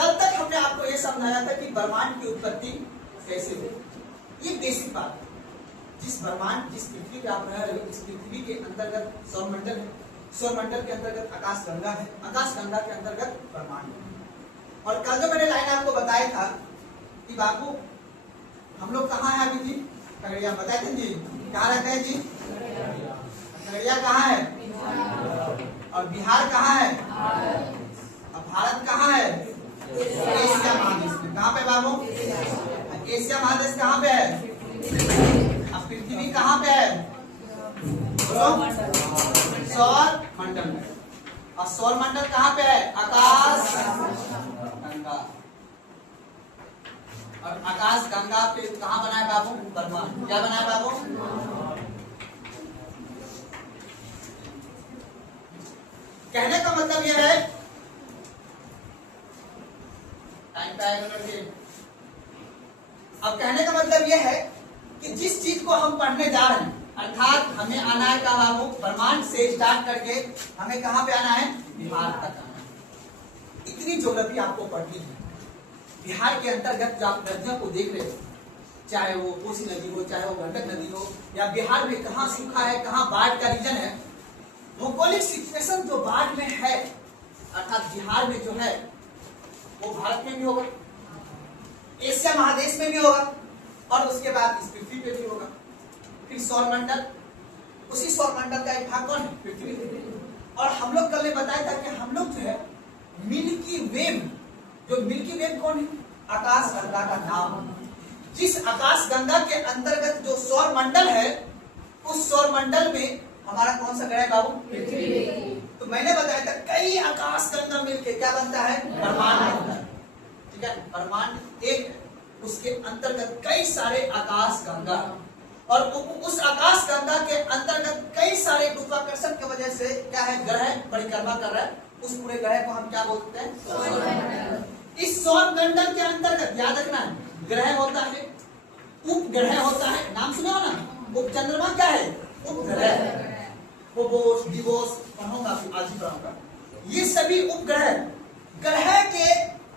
कल तक हमने आपको यह समझाया था कि ब्रह्मांड की उत्पत्ति कैसे हुई। ये बेसिक बात है। जिस ब्रह्मांड, जिस पृथ्वी पे आप रह रहे हो, इस पृथ्वी के अंतर्गत सौरमंडल है, सौरमंडल के अंतर्गत आकाश गंगा है, आकाश गंगा के अंतर्गत ब्रह्मांड है। और कल जो मैंने लाइन आपको बताया था कि बाबू हम लोग कहाँ है अभी जी? खगड़िया। बताए थे जी कहाँ रहते हैं जी? खगड़िया कहाँ है? और बिहार कहाँ है? अब भारत कहाँ है? एशिया महादेश में। कहाँ पे बाबू? एशिया महादेश कहाँ पे है? अब पृथ्वी कहाँ पे है? सौर मंडल में। और सौर मंडल कहाँ पे है? आकाश गंगा। और आकाश गंगा पे कहाँ बना है बाबू? ब्रह्मांड। क्या बना है बाबू? कहने का मतलब यह है, टाइम पे आएगा लड़के। अब कहने का मतलब यह है कि जिस चीज को हम पढ़ने जा रहे हैं, अर्थात हमें आना है कहाँ बाबू? ब्रह्मांड से स्टार्ट करके हमें कहाँ पे आना है? बिहार तक आना है। इतनी ज्योग्राफी आपको पढ़नी है। बिहार के अंतर्गत जो आप नदियों को देख रहे हो, चाहे वो कोसी नदी हो, चाहे वो गंडक नदी हो, या बिहार में कहाँ सूखा है, कहाँ बाढ़ का रीजन है, भौगोलिक सिचुएशन जो बाढ़ में है, अर्थात बिहार में जो है वो भारत में भी होगा, एशिया महादेश में भी होगा, और उसके बाद इस पृथ्वी पे भी होगा। फिर सौरमंडल, उसी सौरमंडल का एक भाग कौन है? पृथ्वी। और हम लोग कल ने बताया था कि हम लोग जो है मिल्की वेव, जो मिल्की वेव कौन है? आकाश गंगा का नाम। जिस आकाश गंगा के अंतर्गत जो सौरमंडल है, उस सौरमंडल में हमारा कौन सा ग्रह है बाबू? पृथ्वी। तो मैंने बताया था कई आकाश गंगा मिलके क्या बनता है? ब्रह्मांड बनता है। ठीक है, ब्रह्मांड एक है, उसके अंतर्गत कई सारे आकाश गंगा, और उस आकाश गंगा के अंतर्गत कई सारे गुरुत्वाकर्षण की वजह से क्या है? ग्रह परिक्रमा कर रहा है। उस पूरे ग्रह को हम क्या बोलते हैं? सौरमंडल। इस सौरमंडल के अंतर्गत याद रखना है, ग्रह होता है, उपग्रह होता है, नाम सुने हो ना? उपचंद्रमा क्या है? उपग्रह। फोबोस, दिवोस पढ़ूंगा, आज ही पढ़ूंगा। ये सभी उपग्रह, ग्रह के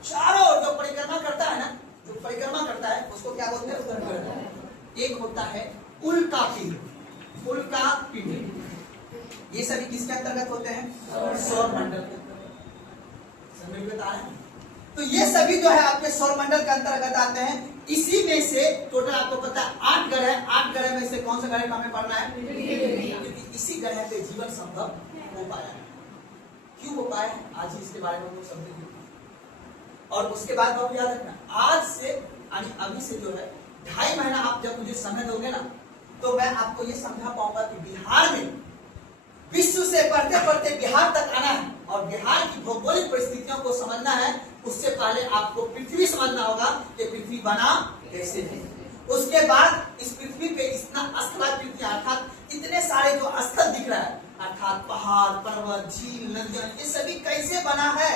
चारों जो परिक्रमा करता है ना, जो परिक्रमा करता है उसको क्या बोलते हैं? उपग्रह। एक होता है उल्का पिंड। उल्का पिंड ये सभी किसके अंतर्गत होते हैं? सौरमंडल के अंतर्गत। समझ में आ रहा है? तो ये सभी जो है आपके सौरमंडल के अंतर्गत आते हैं। इसी में से टोटल आपको पता है 8 ग्रह है। 8 ग्रह में से कौन सा ग्रह हमें पढ़ना है? क्योंकि इसी ग्रह पे जीवन संभव हो पाया है। क्यों हो पाया है? आज ही इसके बारे में हम लोग समझेंगे। और उसके बाद आप याद रखना, आज से यानी अभी से जो है 2.5 महीना आप जब मुझे समय दोगे ना, तो मैं आपको ये समझा पाऊंगा कि बिहार में विश्व से पढ़ते पढ़ते बिहार तक आना है और बिहार की भौगोलिक परिस्थितियों को समझना है। उससे पहले आपको पृथ्वी समझना होगा कि पृथ्वी बना कैसे है। उसके बाद इस पृथ्वी पे इतना स्थलाकृति, अर्थात इतने सारे जो स्थल दिख रहा है, अर्थात पहाड़, पर्वत, झील, नदियां, ये सभी कैसे बना है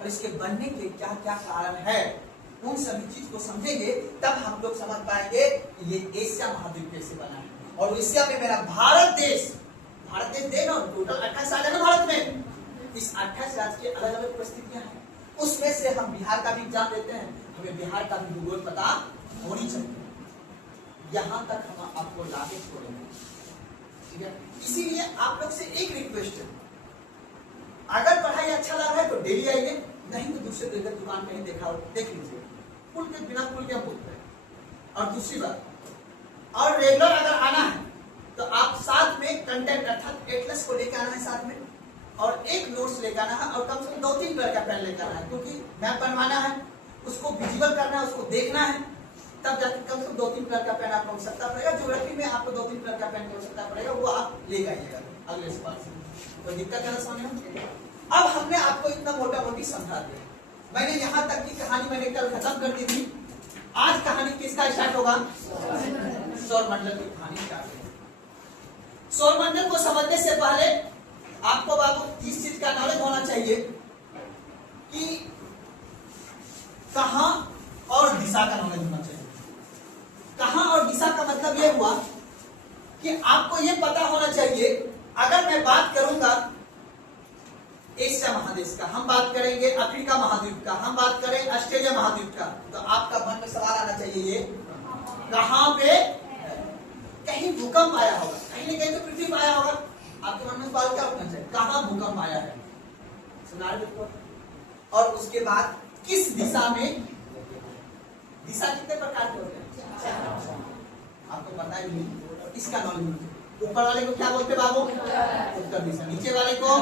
और इसके बनने के क्या क्या कारण है, उन सभी चीज को समझेंगे तब हम लोग समझ पाएंगे कि ये एशिया महाद्वीप कैसे बना है। और एशिया में मेरा भारत देश देखो, टोटल 28 राज्य है ना भारत में। इस 28 राज्य की अलग अलग परिस्थितियां हैं, उसमें से हम बिहार का भी एग्जाम देते हैं। हमें बिहार का भी भूगोल पता होनी चाहिए। यहां तक हम आपको लाके छोड़ेंगे, ठीक है। इसीलिए आप लोग से एक रिक्वेस्ट है, अगर पढ़ाई अच्छा लग रहा है तो डेली आइए, नहीं तो दूसरे जगह दुकान कहीं देखा हो देख लीजिए, खुल के बिना खुल के बोलते हैं। और दूसरी बात, और रेगुलर अगर आना है तो आप साथ में कंटेंट अर्थात एटलस को लेकर आना है साथ में, और एक नोट्स लेकर आना है, और कम से कम 2-3 कलर का पेन लेकर आना है, क्योंकि मैप बनवाना है, उसको विजुअल करना है, उसको देखना है, तब जाकर कम से कम 2-3 कलर का पेन आपको आवश्यकता पड़ेगा। ज्योग्राफी में आपको 2-3 कलर का पेन की आवश्यकता पड़ेगा, वो आप लेकर आइएगा अगले सवाल से। तो दिक्कत है ना समझ में? अब हमने आपको इतना मोटा मोटी समझा दिया। मैंने यहाँ तक की कहानी मैंने कल खत्म कर दी थी। आज कहानी किसका स्टार्ट होगा? सौरमंडल की कहानी स्टार्ट होगी। सौरमंडल को समझने से पहले आपको बाबू इस चीज का नॉलेज होना चाहिए कि कहां और दिशा का नॉलेज होना चाहिए। कहां और दिशा का मतलब यह हुआ कि आपको यह पता होना चाहिए, अगर मैं बात करूंगा एशिया महादेश का, हम बात करेंगे अफ्रीका महाद्वीप का, हम बात करें ऑस्ट्रेलिया महाद्वीप का, तो आपका मन में सवाल आना चाहिए ये कहां पे कहीं भूकंप आया होगा, कहीं न कहीं तो पृथ्वी पर आया होगा। आपके मन में सवाल क्या उठना चाहिए, कहां भूकंप आया है, और उसके बाद किस दिशा में, दिशा कितने प्रकार के होते हैं आपको पता ही नहीं, इसका नॉलेज। ऊपर वाले को क्या बोलते हैं बाबू, उत्तर दिशा, नीचे वाले को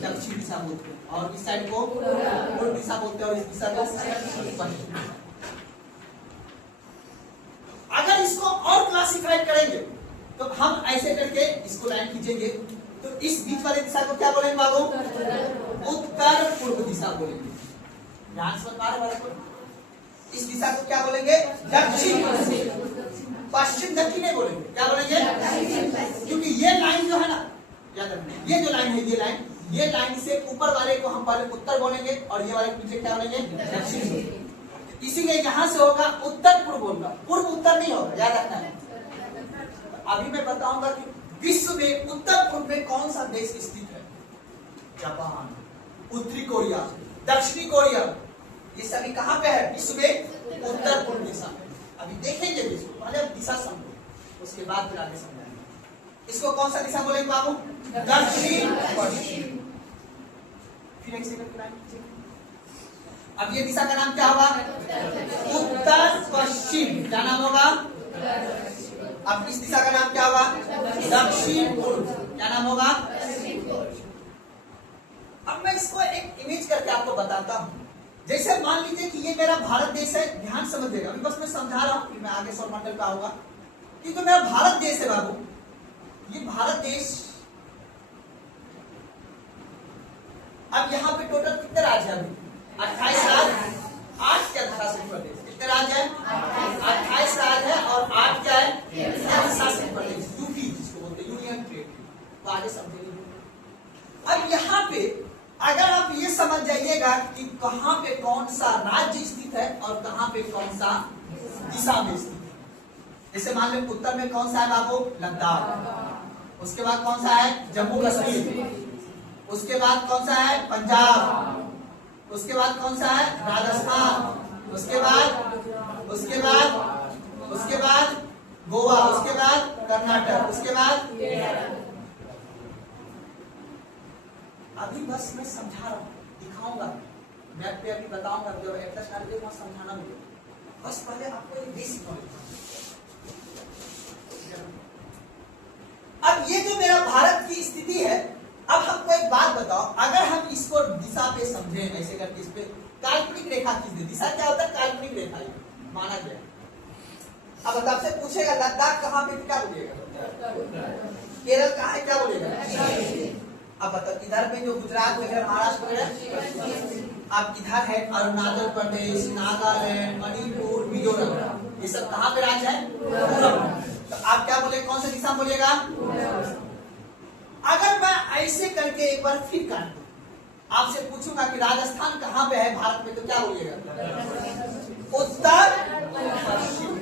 दक्षिण दिशा बोलते हैं, और इस साइड को पूर्व दिशा बोलते हैं, और इस दिशा को पश्चिम दिशा। अगर इसको और क्लासिफाइड करेंगे तो हम ऐसे करके इसको लाइन खींचेंगे, तो इस बीच वाले दिशा को क्या बोलेंगे बाबू, उत्तर पूर्व दिशा बोलेंगे। ध्यान से बता रहे हैं, इस दिशा को क्या बोलेंगे, दक्षिण, पश्चिम दक्षिण नहीं बोलेंगे, क्या बोलेंगे, क्योंकि ये लाइन जो है ना, याद रखना, ये जो लाइन है, ये लाइन से ऊपर वाले को हम पहले उत्तर बोलेंगे, और ये वाले पीछे क्या बोलेंगे, दक्षिण। इसीलिए यहां से होगा उत्तर पूर्व होगा, पूर्व उत्तर नहीं होगा, याद रखना है। अभी मैं बताऊंगा कि विश्व में उत्तर पूर्व में कौन सा देश स्थित है, जापान, उत्तरी कोरिया, दक्षिणी कोरिया, ये सभी कहां पे है विश्व में, उत्तर पूर्व दिशा में। अभी देखेंगे विश्व, पहले दिशा समझो, उसके बाद फिर आगे समझाएंगे। इसको कौन सा दिशा बोलेंगे बाबू, दक्षिण पश्चिम। फिर एक सेकंड, अब ये दिशा का नाम क्या होगा, उत्तर पश्चिम, क्या नाम होगा, अब इस दिशा का नाम क्या होगा, दक्षिण पूर्व, क्या नाम होगा। अब मैं इसको एक इमेज करके आपको बताता हूं। जैसे मान लीजिए कि ये मेरा भारत देश है, ध्यान समझिएगा, अभी बस मैं समझा रहा हूं, फिर मैं आगे सौरमंडल का होगा कि तो मेरा भारत देश है बाबू, ये भारत देश। अब यहाँ पे टोटल कितने राज्य है, अभी 28 राज्य, 8 क्या शासित प्रदेश, कितने राज्य है, 28 राज्य है, और 8 क्या है शासित प्रदेश, यूपी जिसको बोलते हैं, यूनियन टेरिटरी। तो आगे समझेंगे। अब यहाँ पे अगर आप ये समझ जाइएगा कि कहां पे कौन सा राज्य स्थित है और कहां पे कौन सा दिशा में स्थित है। जैसे मान लो उत्तर में कौन सा है बाबू, लद्दाख, उसके बाद कौन सा है जम्मू कश्मीर, उसके बाद कौन सा है पंजाब, उसके बाद कौन सा है राजस्थान, उसके बाद गोवा, उसके बाद कर्नाटक, उसके बाद। अभी बस मैं समझा रहा हूँ, दिखाऊंगा, मैप पे अभी बताऊंगा, जब एटलस डालेंगे वहां समझाना मुझे, बस पहले आपको ये बेसिक नॉलेज। अब ये जो मेरा भारत की स्थिति है, अब हमको एक बात बताओ, अगर हम इसको दिशा पे समझे ऐसे करके, इस पे काल्पनिक रेखा खींच दे, दिशा क्या होता है, काल्पनिक रेखा माना गया। अब आपसे पूछेगा लद्दाख कहाँ पे, क्या बोलिएगा, केरल कहाँ है, क्या बोलिएगा। अब बताओ इधर पे जो गुजरात वगैरह, महाराष्ट्र वगैरह, अब इधर है अरुणाचल प्रदेश, नागालैंड, मणिपुर, मिजोरम, ये सब कहाँ पे राज्य है, तो आप क्या बोले, कौन सा दिशा बोलिएगा। अगर मैं ऐसे करके एक बार फिर काट दूं, आपसे पूछूंगा कि राजस्थान कहाँ पे है भारत में, तो क्या बोलिएगा, उत्तर पश्चिम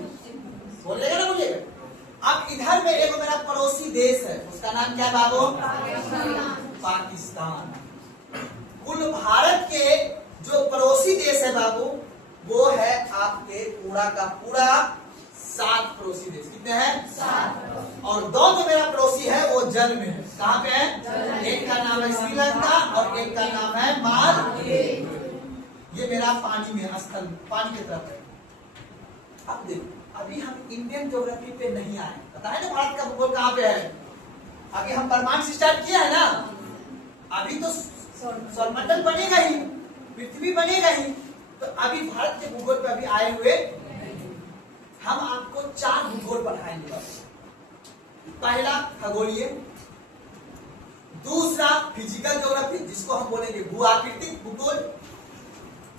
बोलिएगा ना, बोलिएगा। अब इधर में एक मेरा पड़ोसी देश है, उसका नाम क्या है बाबू, पाकिस्तान। कुल भारत के जो पड़ोसी देश है बाबू, वो है आपके पूरा का पूरा 7 पड़ोसी देश। कितने हैं, 7। और 2 जो मेरा पड़ोसी है वो जल में है, कहाँ पे है, एक का नाम है श्रीलंका और एक का नाम है मालदीव। ये मेरा पानी में स्थल, पानी की तरफ है। अब देखो, अभी हम इंडियन ज्योग्राफी पे नहीं आए, पता है ना भारत का भूगोल कहाँ पे है। अभी हम परमाणु से स्टार्ट किया है ना, अभी तो सौरमंडल बनेगा ही, पृथ्वी बनेगा ही, तो अभी भारत के भूगोल पे अभी आए हुए हम आपको 4 भूगोल पढ़ाएंगे। पहला खगोलीय, दूसरा फिजिकल ज्योग्राफी जिसको हम बोलेंगे भूआकृतिक भूगोल,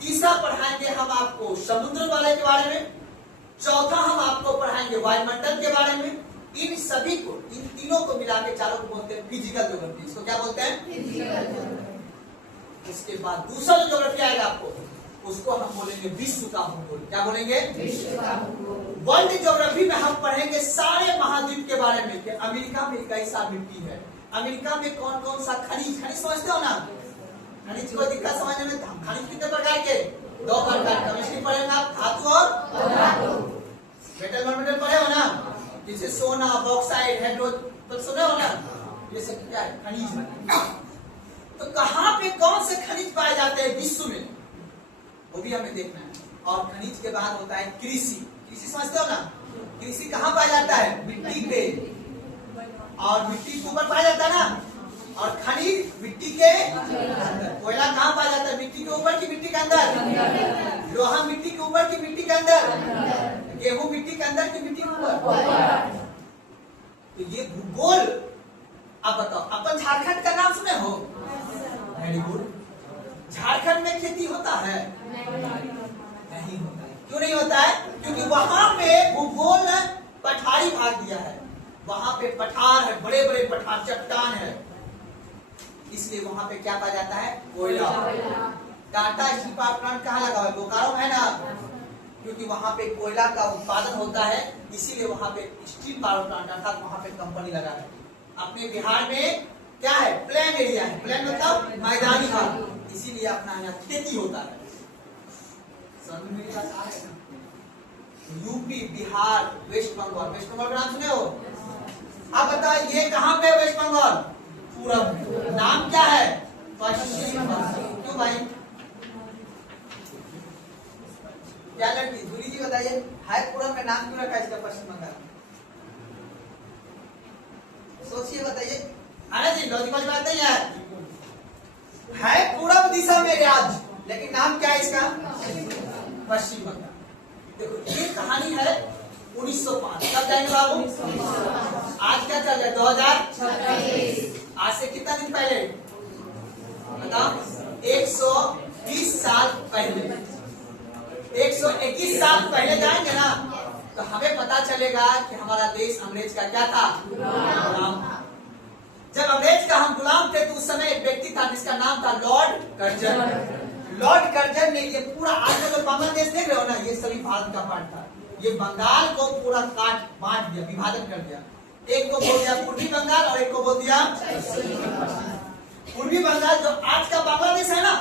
तीसरा पढ़ाएंगे हम आपको समुद्र वाले के बारे में, चौथा हम आपको पढ़ाएंगे वायुमंडल के बारे में। इन सभी को, इन तीनों को मिला के चारों को बोलते हैं फिजिकल ज्योग्राफी। इसको क्या बोलते हैं, फिजिकल ज्योग्राफी। उसके बाद दूसरा जो ज्योग्राफी आएगा आपको, उसको हम बोलेंगे विश्व का भूगोल। क्या बोलेंगे, विश्व का भूगोल। वर्ल्ड ज्योग्राफी में हम पढ़ेंगे सारे महाद्वीप के बारे में कि अमेरिका में कैसा मिट्टी है, अमेरिका में कौन कौन सा खनिज, खनिज समझते हो ना, खनिज को दिक्कत समझने में, खनिज कितने प्रकार के? 2 प्रकार। केमिस्ट्री पढ़ेंगे आप, धातु और मेटल मेटल पढ़े हो ना, जैसे सोना, बॉक्साइड, हाइड्रो, तो सुने हो ना, ये सब क्या है? खनिज है। तो कहाँ पे कौन से खनिज पाए जाते हैं विश्व में, वो भी हमें देखना है। और खनिज के बाद होता है कृषि। कृषि समझते हो ना? कृषि कहाँ पाया जाता है? मिट्टी पे, और मिट्टी के ऊपर पाया जाता है ना। और खनिज मिट्टी के अंदर। कोयला कहाँ पाया जाता है? मिट्टी के ऊपर की मिट्टी के अंदर। लोहा मिट्टी के ऊपर की मिट्टी के अंदर। गेहूं मिट्टी के अंदर की मिट्टी के ऊपर। तो ये भूगोल। अब बताओ, अपन झारखंड का नाम सुने हो? Very good. झारखंड में खेती होता है? नहीं होता है। क्यों नहीं होता है? क्योंकि वहां पे भूगोल ने पठारी भाग दिया है। वहां पे पठार है, बड़े बड़े पठार, चट्टान है, इसलिए वहां पे क्या पाया जाता है? कोयला। टाटा स्टील पावर प्लांट कहाँ लगा हुआ है? बोकारो में है ना, क्योंकि वहां पे कोयला का उत्पादन होता है, इसीलिए वहां पे स्टील पावर प्लांट अर्थात वहां पे कंपनी लगा है। अपने बिहार में क्या है? प्लेन एरिया है। प्लेन मतलब मैदानी भाग, इसीलिए अपना यहाँ खेती होता है। समझ में आ रहा है ना? यूपी, बिहार, वेस्ट बंगाल। वेस्ट बंगाल का नाम सुने हो? आप बताओ ये कहाँ पे वेस्ट बंगाल? पूरब में। नाम क्या है? पश्चिम बंगाल। क्यों भाई? क्या लड़की दूरी जी बताइए, है पूरब में, नाम क्यों रखा इसका पश्चिम बंगाल? सोचिए, बताइए। अरे जी लॉजिकल बात नहीं है पूरब दिशा में राज्य, लेकिन नाम क्या है इसका? पश्चिम बंगाल। देखो ये कहानी है 1905। कब जाएंगे बाबू? आज क्या चल रहा है? 2026। आज से कितना दिन पहले बताओ? 120 साल पहले, 121 साल पहले जाएंगे ना, तो हमें पता चलेगा कि हमारा देश अंग्रेज का क्या था? गुलाम था। जब अंग्रेज का हम गुलाम थे तो उस समय एक व्यक्ति था जिसका नाम था लॉर्ड कर्जन। लॉर्ड कर्जन ने ये पूरा, आज का जो बांग्लादेश देख रहे हो ना, ये सभी भारत का पार्ट था। ये बंगाल को पूरा काट बांट दिया, विभाजन कर दिया। एक को बोल दिया पूर्वी बंगाल और एक को बोल दिया पूर्वी बंगाल। जो आज का बांग्लादेश है ना,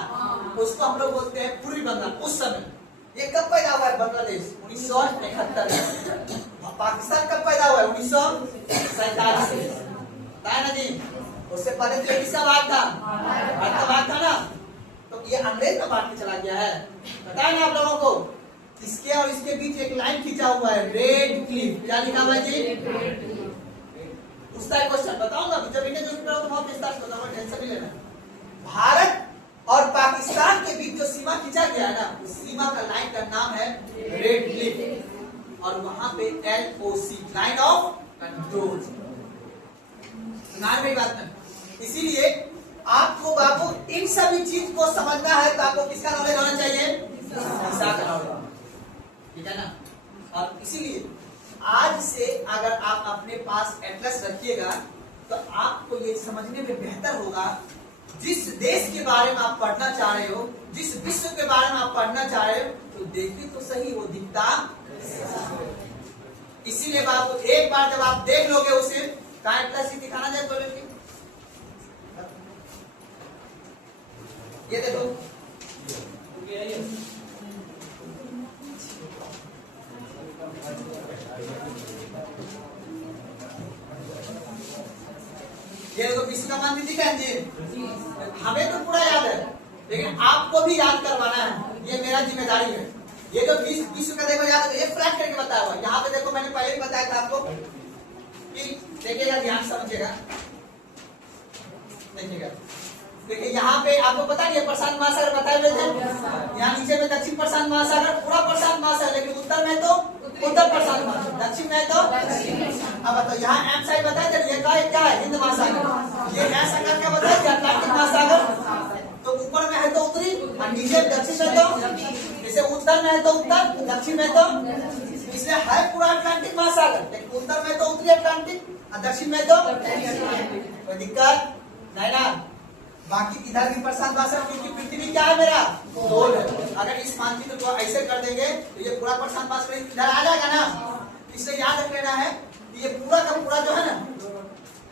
उसको हम लोग बोलते हैं पूर्वी बंगाल। उस समय ये कब पैदा हुआ है बांग्लादेश? 1971 में। पाकिस्तान कब पैदा हुआ है? 1947 में, ना जी। उससे पहले तो किसका भाग था? भारत का भाग था ना। तो ये अंग्रेज का बांट के चला गया है। बताया ना आप लोगों को? इसके और इसके बीच एक लाइन खींचा हुआ है, रेड क्लिफ। क्या लिखा हुआ है जी? उसका क्वेश्चन बताऊंगा, जब इन्हें जो तो बहुत विस्तार से बताऊंगा, टेंशन नहीं लेना। भारत और पाकिस्तान के बीच जो सीमा खींचा गया है ना, उस सीमा का लाइन का नाम है रेड क्लिफ, और वहां पे LOC, लाइन ऑफ कंट्रोल। मेरी बात नहीं। इसीलिए आपको बाबू इन सभी चीज को समझना है, तो आपको किसका नॉलेज होना चाहिए? दिशा का नॉलेज, ठीक है ना। और इसीलिए आज से अगर आप अपने पास एटलस रखिएगा तो आपको ये समझने में बेहतर होगा, जिस देश के बारे में आप पढ़ना चाह रहे हो, जिस विश्व के बारे में आप पढ़ना चाह रहे हो, तो देखिए तो सही वो दिखता। इसीलिए बाबू एक बार जब आप देख लोगे उसे, कहाँ एटलस ही दिखाना जाए बोले, ये देखो ये देखो विश्व का मानचित्र दिखा है जी। हमें तो पूरा याद है, लेकिन आपको भी याद करवाना है, ये मेरा जिम्मेदारी है। ये जो विश्व का देखो याद है, ये फ्लैट करके बताया हुआ। यहाँ पे देखो मैंने पहले भी बताया था आपको कि देखिएगा, ध्यान समझिएगा, देखिएगा। देखिए यहाँ पे आपको पता नहीं है प्रशांत महासागर बताए हुए थे। यहाँ नीचे में दक्षिण प्रशांत महासागर, पूरा प्रशांत महासागर, लेकिन उत्तर में तो उत्तर प्रशांत महासागर, दक्षिण में तो। अब बताओ यहाँ एम साइड बताया था, ये क्या है? हिंद महासागर। ये एस आकार क्या बताया? अटलांटिक महासागर। तो ऊपर में है तो उत्तरी, और नीचे दक्षिण में तो, जैसे उत्तर में है तो उत्तर, दक्षिण में तो, इसलिए है पूरा अटलांटिक महासागर, लेकिन उत्तर में तो उत्तरी अटलांटिक और दक्षिण में तो। कोई दिक्कत नहीं ना। बाकी इधर भी प्रशांत महासागर, क्योंकि पृथ्वी क्या है? मेरा गोल है। अगर इस मानचित्र को ऐसे कर देंगे तो ये पूरा प्रशांत महासागर इधर आ जाएगा ना। इसलिए याद रख लेना है कि ये पूरा का पूरा जो है ना,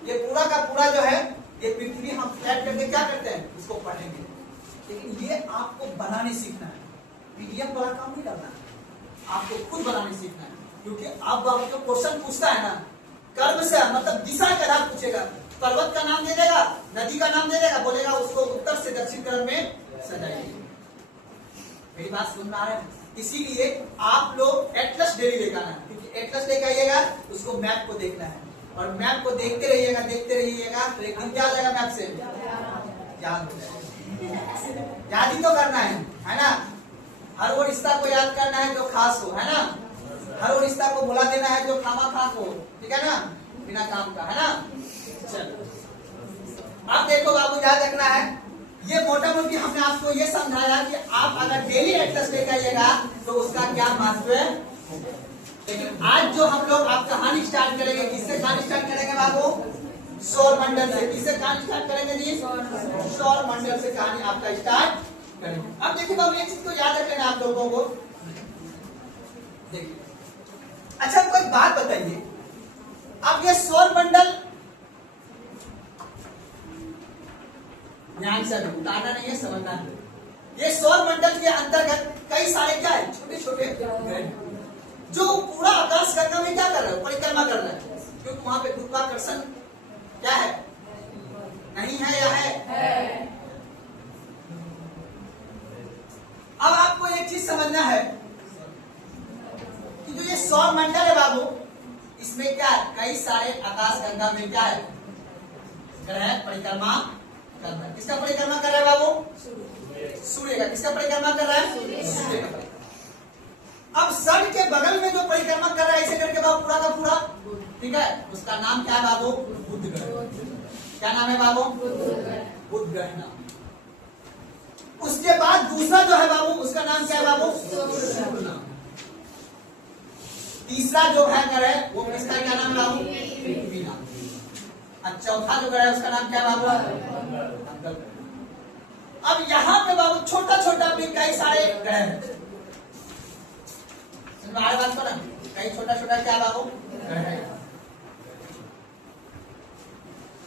ये पूरा का पूरा जो है, ये पृथ्वी हम फ्लैट करके क्या करते हैं? इसको पढ़ेंगे। लेकिन ये आपको बनाने सीखना है, पीडीएफ वाला काम नहीं करना है, आपको खुद बनाने सीखना है। क्योंकि अब जो क्वेश्चन पूछता है ना, कर्म से मतलब दिशा के आधार पूछेगा, पर्वत का नाम दे देगा, नदी का नाम दे देगा, बोलेगा उसको उत्तर से दक्षिण क्रम में सजाइए। मेरी बात सुन रहा है? इसीलिए आप लोग एटलस डेली लेकर आना, क्योंकि एटलस लेकर आइएगा उसको मैप को देखना है, और मैप को देखते रहिएगा तो एक दिन क्या हो जाएगा, मैप से याद हो जाएगा। याद ही तो करना है ना? हर वो रिश्ता को याद करना है जो खास हो, है ना? हर वो रिश्ता को भुला देना है जो खामा खास हो, ठीक है ना, बिना काम का, है ना? चलो अब देखो बाबू, याद रखना है, ये मोटा मोटी हमने आपको ये समझाया कि आप अगर डेली एटलस लेकर आइएगा तो उसका क्या महत्व है। लेकिन आज जो हम लोग आप कहानी स्टार्ट करेंगे, किससे कहानी स्टार्ट करेंगे बाबू? सौर मंडल से। किससे कहानी स्टार्ट करेंगे जी? सौर मंडल से कहानी आपका स्टार्ट करेंगे। अब देखिए बाबू, एक चीज को याद रख लेना आप लोगों को, देखिए। अच्छा कोई बात बताइए, अब ये सौर मंडल ध्यान से उतारना नहीं है, समझना है। ये सौर मंडल के अंतर्गत कई सारे क्या है, छोटे छोटे ग्रह जो पूरा आकाश गंगा में क्या कर रहा है, परिक्रमा कर रहा है, क्योंकि वहां पे गुरुत्वाकर्षण क्या है, नहीं है या है? अब आपको एक चीज समझना है कि जो ये सौर मंडल है बाबू, इसमें क्या है, कई सारे आकाश गंगा में क्या है, ग्रह परिक्रमा कर रहा है। किसका परिक्रमा कर रहा है बाबू? सूर्य का। किसका परिक्रमा कर रहा है? सूर्य का। अब सन के बगल में जो परिक्रमा कर रहा है ऐसे करके बाबू, पूरा का पूरा, ठीक है, उसका नाम क्या है बाबू? बुध ग्रह। क्या नाम है बाबू? बुध ग्रह नाम। उसके बाद दूसरा जो है बाबू, उसका नाम क्या है बाबू? शुक्र नाम। तीसरा जो है ग्रह वो किसका क्या नाम है बाबू? पृथ्वी नाम। चौथा जो ग्रह है उसका नाम क्या है बाबू? अब यहाँ पे बाबू छोटा छोटा भी कई सारे ग्रह हैं, बात को ना, कई छोटा छोटा क्या बाबू ग्रह है।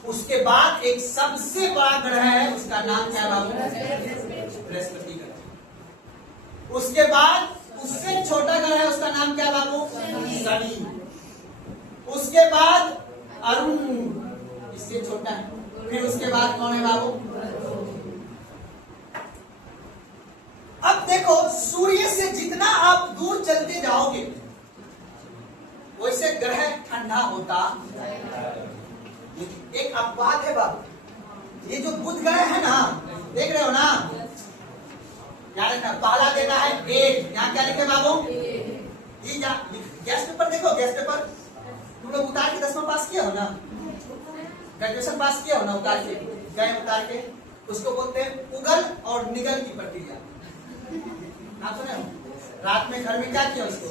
उसके बाद एक सबसे बड़ा ग्रह है, उसका नाम क्या है बाबू? बृहस्पति ग्रह। उसके बाद उससे छोटा ग्रह है, उसका नाम क्या है बाबू? शनि। उसके बाद अरुण, इससे छोटा है। फिर उसके बाद कौन है बाबू? अब देखो, सूर्य से जितना आप दूर चलते जाओगे वैसे ग्रह ठंडा होता। एक अपवाद है बाबू, ये जो बुध ग्रह है ना, देख रहे हो ना, क्या लिखना, पहला देना है 8, यहाँ क्या लिखे बाबू? ये गैस पेपर देखो, गैस पेपर तुम लोग उतार के 10वां पास किया हो ना, ग्रेजुएशन पास किया हो ना, उतार के गए, उतार के उसको बोलते हैं उगल और निगल की प्रक्रिया। आप सुने हो? रात में घर में क्या किया, उसको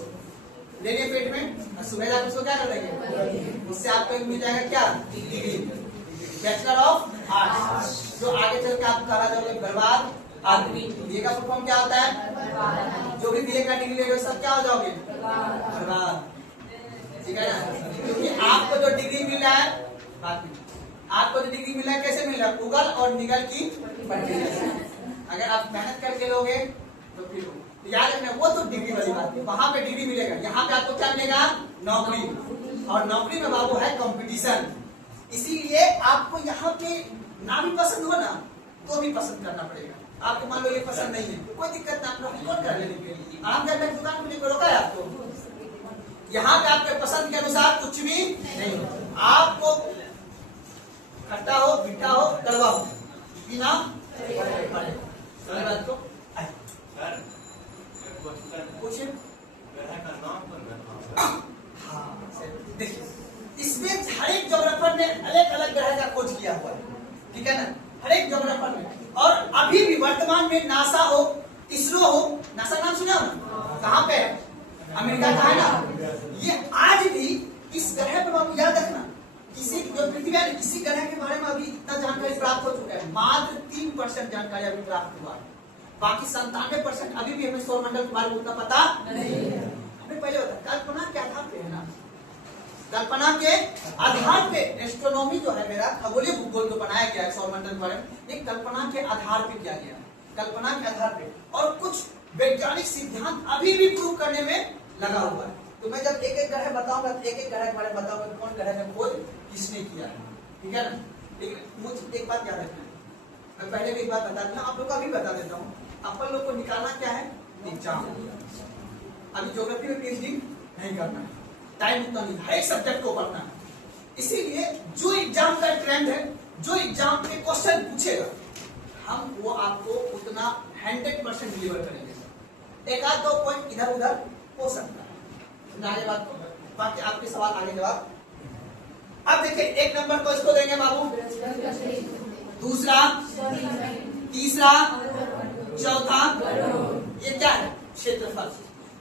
ले लिए पेट में, और सुबह जाकर उसको क्या कर देंगे, उससे आपको मिल जाएगा क्या, डिग्री, बैचलर ऑफ आर्ट्स, जो आगे चल के आप कहा जाओगे बर्बाद आदमी। बीए का फुल फॉर्म क्या होता है? जो भी बीए का डिग्री लेगा सब क्या हो जाओगे, बर्बाद, ठीक है ना? क्योंकि आपको जो डिग्री मिल रहा है, आपको जो डिग्री मिल रहा है कैसे मिल रहा है? उगल और निगल की प्रक्रिया। अगर आप मेहनत करके लोगे तो फिर याद रखना, वो तो डिग्री वाली बात है, वहां पे डिग्री मिलेगा, यहाँ पे आपको क्या मिलेगा? नौकरी। और नौकरी में बाबू है कंपटीशन, इसीलिए आपको यहाँ पे ना भी पसंद हो ना तो भी पसंद करना पड़ेगा। आपको मान लो ये पसंद नहीं है, कोई दिक्कत ना, आप लोग कौन कर लेने के लिए आम घर में दुकान में रोका है आपको? यहाँ पे आपके पसंद के अनुसार कुछ भी नहीं, आपको खट्टा हो, मीठा हो, कड़वा हो, बिना बात को पूछिए। देखिए, इसमें हर एक ज्योग्राफर ने अलग अलग ग्रह का खोज किया हुआ है, ठीक है ना, हर एक ज्योग्राफर ने। और अभी भी वर्तमान में नासा हो, इसरो हो, नासा नाम सुना हो ना, कहाँ पे है? अमेरिका का है ना। ये आज भी इस ग्रह पर आप याद रखना, किसी जो पृथ्वी है किसी ग्रह के बारे में अभी इतना जानकारी प्राप्त हो चुका है, मात्र 3% जानकारी अभी प्राप्त हुआ है, बाकी 97% अभी भी हमें सौरमंडल के बारे में उतना पता नहीं है। हमें पहले बता, कल्पना के आधार पे है ना, कल्पना के आधार पे एस्ट्रोनॉमी जो है मेरा खगोलीय भूगोल जो बनाया गया है सौरमंडल के बारे में, एक कल्पना के आधार पे किया गया। कल्पना के आधार पे, और कुछ वैज्ञानिक सिद्धांत अभी भी प्रूव करने में लगा हुआ है। तो मैं जब एक एक ग्रह बताऊंगा तो एक एक ग्रह के बारे में बताऊंगा कौन ग्रह में खोज किसने किया है, ठीक है ना। लेकिन मुझे एक बात याद रखना है, मैं पहले भी एक बात बता दूं, आप लोग को अभी बता देता हूँ। अपन लोग को निकालना क्या है, एग्जाम। अभी ज्योग्राफी में पीएचडी नहीं करना है, टाइम उतना नहीं, हर एक सब्जेक्ट को पढ़ना है। इसीलिए जो एग्जाम का ट्रेंड है, जो एग्जाम के क्वेश्चन पूछेगा, हम वो आपको उतना 100% डिलीवर करेंगे। एक आध दो पॉइंट इधर उधर हो सकता है, आगे बात को, बाकी आपके सवाल आगे जवाब। अब देखिए, एक नंबर को इसको देंगे बाबू, दूसरा, तीसरा, चौथा, ये क्या है, क्षेत्रफल।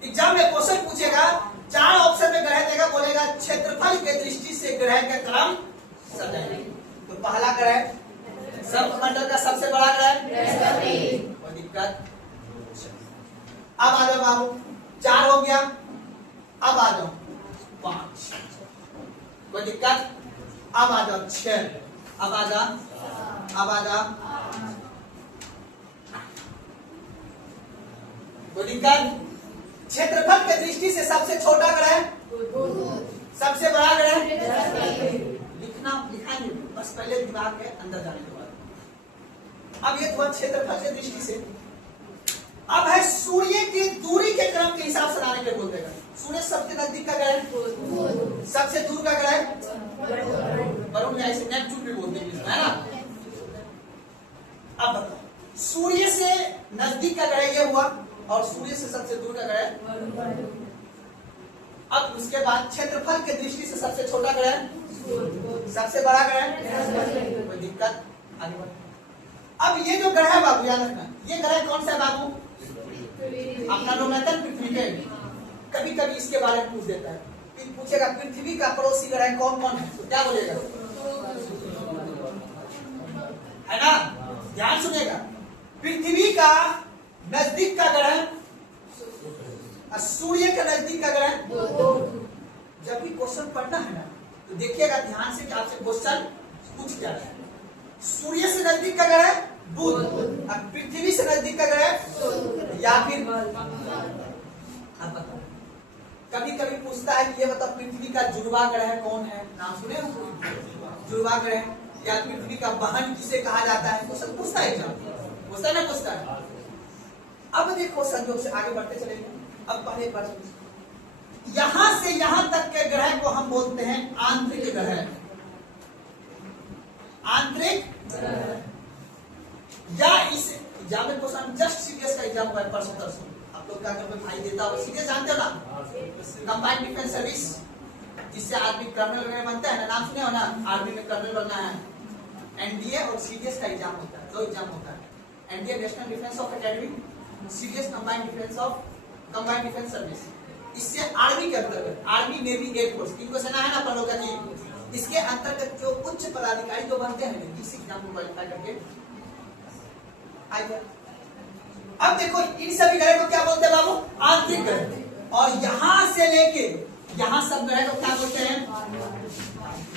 एग्जाम में क्वेश्चन पूछेगा, 4 ऑप्शन में ग्रह देगा, बोलेगा क्षेत्रफल के दृष्टि से ग्रह का क्रम सजाइए। तो पहला ग्रह सौरमंडल का सबसे बड़ा ग्रह, कोई दिक्कत। अब आ जाओ बाबू, 4 हो गया, अब आ जाओ 5, कोई दिक्कत। अब आ जाओ 6, अब आ जा, अब आ जा, कोई दिक्कत। क्षेत्रफल के दृष्टि से सबसे छोटा ग्रह, सबसे बड़ा ग्रह, लिखना लिखा नहीं, बस पहले दिमाग के अंदर जाने के बाद। अब ये तुम्हारा क्षेत्रफल के दृष्टि से। अब है सूर्य की दूरी के क्रम के हिसाब से लाने के बोल देगा। सूर्य सबसे नजदीक का ग्रह, सबसे दूर का ग्रह वरुण, या इसे नेपच्यून भी बोलते हैं, है ना। अब बताओ, सूर्य से नजदीक का ग्रह ये हुआ, और सूर्य से सबसे दूर का ग्रह। अब उसके बाद क्षेत्रफल के दृष्टि से सबसे छोटा ग्रह, सबसे बड़ा ग्रह, कोई दिक्कत, आगे बढ़। अब ये जो ग्रह है बाबू, याद रखना, ये ग्रह कौन सा है बाबू, अपना लोग कहते हैं पृथ्वी पे। कभी कभी इसके बारे में पूछ देता है, पूछेगा पृथ्वी का पड़ोसी ग्रह कौन कौन है, तो क्या बोलेगा, है ना, ध्यान सुनेगा। पृथ्वी का नजदीक का ग्रह, सूर्य के नजदीक का ग्रह। जब भी क्वेश्चन पढ़ना है ना, तो देखिएगा ध्यान से कि आपसे क्वेश्चन पूछ क्या है। सूर्य से नजदीक का ग्रह बुध, और पृथ्वी से नजदीक का ग्रह, या फिर अब बताओ, कभी कभी पूछता है कि ये बताओ पृथ्वी का जुड़वा ग्रह कौन है, नाम सुने हो, जुड़वा ग्रह, या पृथ्वी का बहन किसे कहा जाता है, क्वेश्चन पूछता है, पूछता है ना, पूछता है। अब देखो संयोग से आगे बढ़ते चलेंगे। अब पहले बार यहां से यहां तक के ग्रह को हम बोलते हैं आंतरिक ग्रह, आंतरिक, या इस एग्जाम में क्वेश्चन जस्ट सीरियस का एग्जाम हुआ है परसों तरसों, आप लोग क्या करते भाई देता हो, सीरियस जानते हो ना, कंबाइंड डिफेंस सर्विस, जिससे आर्मी कर्नल वगैरह बनता है ना, नाम सुने हो ना, आर्मी में कर्नल बनना है। एनडीए और सीडीएस का एग्जाम होता है, 2 एग्जाम होता है, NDA national defence of academy, CDS combined defence of combined defence service. इससे आर्मी के अंतर्गत, आर्मी नेवी एयरफोर्स, इनको सेना है ना अपन लोग की, इसके अंतर्गत जो उच्च पदाधिकारी जो बनते हैं इस एग्जाम को क्वालिफाई करके आइए। अब देखो, इन सभी ग्रह को क्या बोलते हैं बाबू, आंतरिक ग्रह, और यहां से लेके यहां सब ग्रह को क्या बोलते हैं,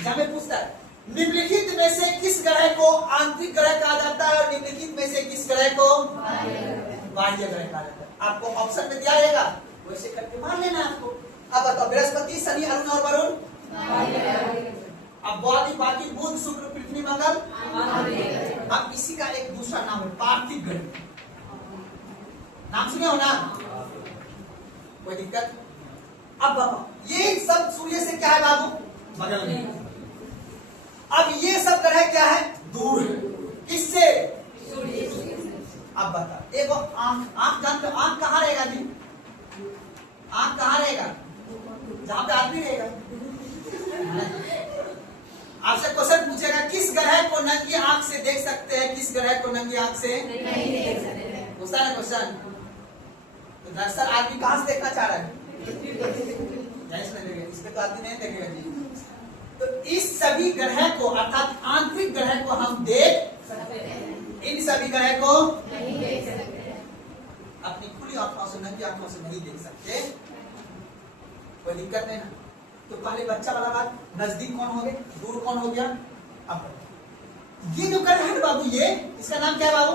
जहां में पूछता है निम्नलिखित में से किस ग्रह को आंतरिक ग्रह कहा जाता है, और निम्नलिखित में से किस ग्रह को बाह्य ग्रह कहा जाता है। आपको ऑप्शन में दिया जाएगा, वैसे करके मान लेना आपको। अब बताओ, बृहस्पति, शनि, अरुण और वरुण, अब बाकी बुध, शुक्र, पृथ्वी, मंगल। अब इसी का एक दूसरा नाम है पार्थिव ग्रह, नाम सुने हो ना, कोई दिक्कत। अब बताओ, ये सब सूर्य से क्या है बाबू, बगल में। अब ये सब ग्रह क्या है, दूर है, किससे, सूर्य से। अब बता, एक आंख जानते हो, आंख कहाँ रहेगा जी, आंख कहाँ रहेगा, जहां पे आदमी रहेगा। आपसे क्वेश्चन पूछेगा किस ग्रह को नंगी आंख से देख सकते हैं, किस ग्रह को नंगी आंख से नहीं देख सकते, पूछता है क्वेश्चन। तो दरअसल आदमी कहां से देखना चाह रहा है, इसमें तो आदमी नहीं देखेगा जी। तो इस सभी ग्रह को, अर्थात आंतरिक ग्रह को हम देख सकते हैं, इन सभी ग्रह को नहीं देख सकते, अपनी खुली आंखों से, नंगी आंखों से नहीं देख सकते, कोई दिक्कत नहीं ना। तो पहले बच्चा वाला बात, नजदीक कौन हो गया, दूर कौन हो गया। अब ये जो ग्रह है ना बाबू, ये इसका नाम क्या है बाबू?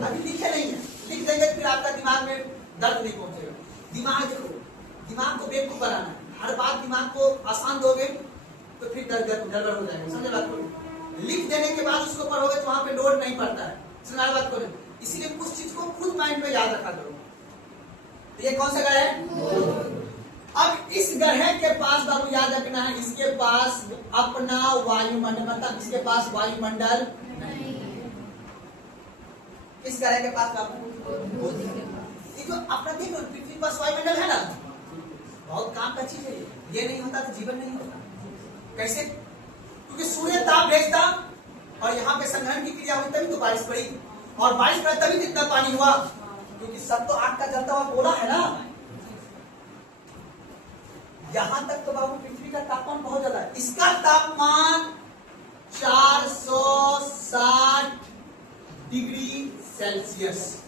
अभी लिखे नहीं है, लिख देंगे फिर आपका दिमाग में दर्द नहीं पहुंचेगा। दिमाग देखो, दिमाग को बेवकूफ बनाना है, हर बात दिमाग को आसान दोगे तो फिर गड़बड़ हो जाएगा। समझे बात को? लिख देने के बाद उसको पढ़ोगे तो वहां पे लोड नहीं पड़ता है। समझ बात को? इसीलिए कुछ चीज को खुद माइंड में याद रखा करो। तो ये कौन सा ग्रह है? अब इस ग्रह के पास बाबू याद रखना है, इसके पास अपना वायुमंडल, मतलब इसके पास वायुमंडल नहीं है। इस ग्रह के पास बाबू ये जो अपना देखो पृथ्वी पर वायुमंडल है ना, बहुत काम का चीज है। ये नहीं होता तो जीवन नहीं होता। कैसे? क्योंकि सूर्य ताप भेजता और यहाँ पे संघनन की क्रिया हुई तभी तो बारिश पड़ी, और बारिश पड़ी तभी तो इतना पानी हुआ, क्योंकि सब तो आग का जलता हुआ गोला है ना। यहां तक तो बाबू पृथ्वी का तापमान बहुत ज्यादा है। इसका तापमान 460 डिग्री सेल्सियस,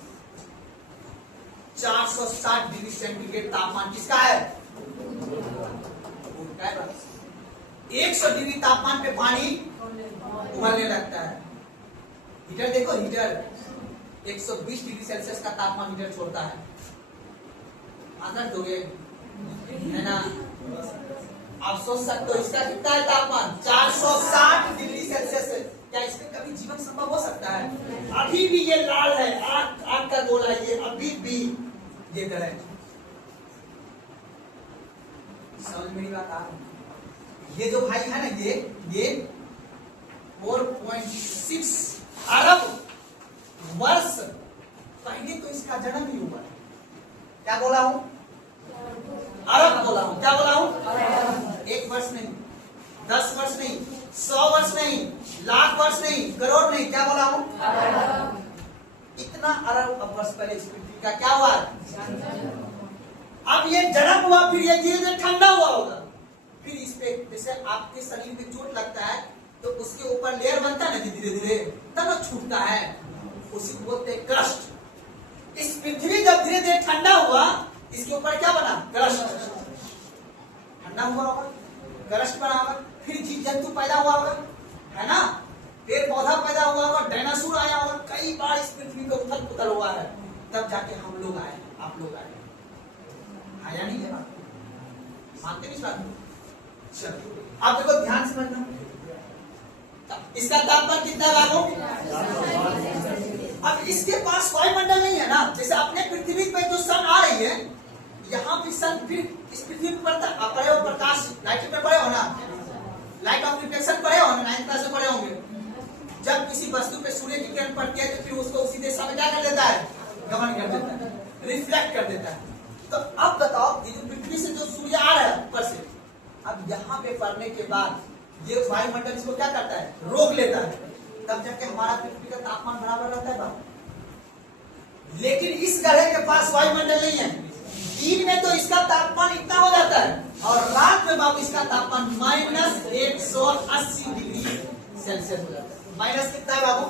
460 डिग्री सेंटीग्रेड तापमान किसका है? 100 डिग्री तापमान पे पानी उबलने लगता है। हीटर देखो, हीटर 120 डिग्री सेल्सियस का तापमान हीटर छोड़ता है। आदर दोगे है ना? आप सोच सकते हो इसका कितना है तापमान? 460 डिग्री सेल्सियस है। क्या इसमें कभी जीवन संभव हो सकता है? अभी भी ये लाल है, आग का गोला, ये अभी भी ये ग्रह। समझ मेरी बात आ रही? ये जो भाई है ना, ये 4.6 अरब वर्ष पहले तो इसका जन्म ही हुआ है। क्या बोला हूं? अरब बोला हूं। क्या बोला हूं? 1 वर्ष नहीं, 10 वर्ष नहीं, 100 वर्ष नहीं, लाख वर्ष नहीं, करोड़ नहीं, क्या बोला हूं? इतना अरब वर्ष पहले इस पृथ्वी का क्या हुआ? अब ये जन्म हुआ, फिर ये धीरे धीरे ठंडा हुआ होगा। फिर इस पे जैसे आपके शरीर में चोट लगता है तो उसके ऊपर लेयर बनता है ना धीरे धीरे, तब छूटता है, उसी को बोलते हैं क्रस्ट। इस पृथ्वी जब धीरे धीरे ठंडा हुआ, इसके ऊपर क्या बना? क्रस्ट। ठंडा हुआ होगा, क्रस्ट बना होगा, फिर जीव जंतु पैदा हुआ होगा, है ना? पेड़ पौधा पैदा हुआ होगा, डायनासोर आया होगा, कई बार इस पृथ्वी को उथल पुथल हुआ है, तब जाके हम लोग आए, आप लोग आए। आया नहीं है बात? मानते नहीं बात? चलो आप देखो ध्यान से समझना, इसका तापमान कितना बाबू? अब इसके पास वायुमंडल नहीं है ना, जैसे अपने पृथ्वी पे जो सन आ रही है, यहाँ भी सन फिर इस पृथ्वी पर पड़े हो, प्रकाश लाइट पे पड़े हो ना, लाइट ऑफ रिफ्लेक्शन पड़े हो ना, 9th क्लास में पड़े होंगे। जब किसी वस्तु पे सूर्य की किरण पड़ती है तो फिर उसको उसी दिशा में क्या कर देता है? गमन कर देता है, रिफ्लेक्ट कर देता है। तो अब बताओ, ये जो पृथ्वी से जो सूर्य आ रहा है ऊपर से, अब यहाँ पे पड़ने के बाद ये वायुमंडल इसको क्या करता है? रोक लेता है, तब जाके हमारा पृथ्वी का तापमान बराबर रहता है बाबू। लेकिन इस ग्रह के पास वायुमंडल नहीं है। दिन में तो इसका तापमान इतना हो जाता है, और रात में बाबू इसका तापमान -180 डिग्री सेल्सियस हो जाता है। माइनस कितना है बाबू?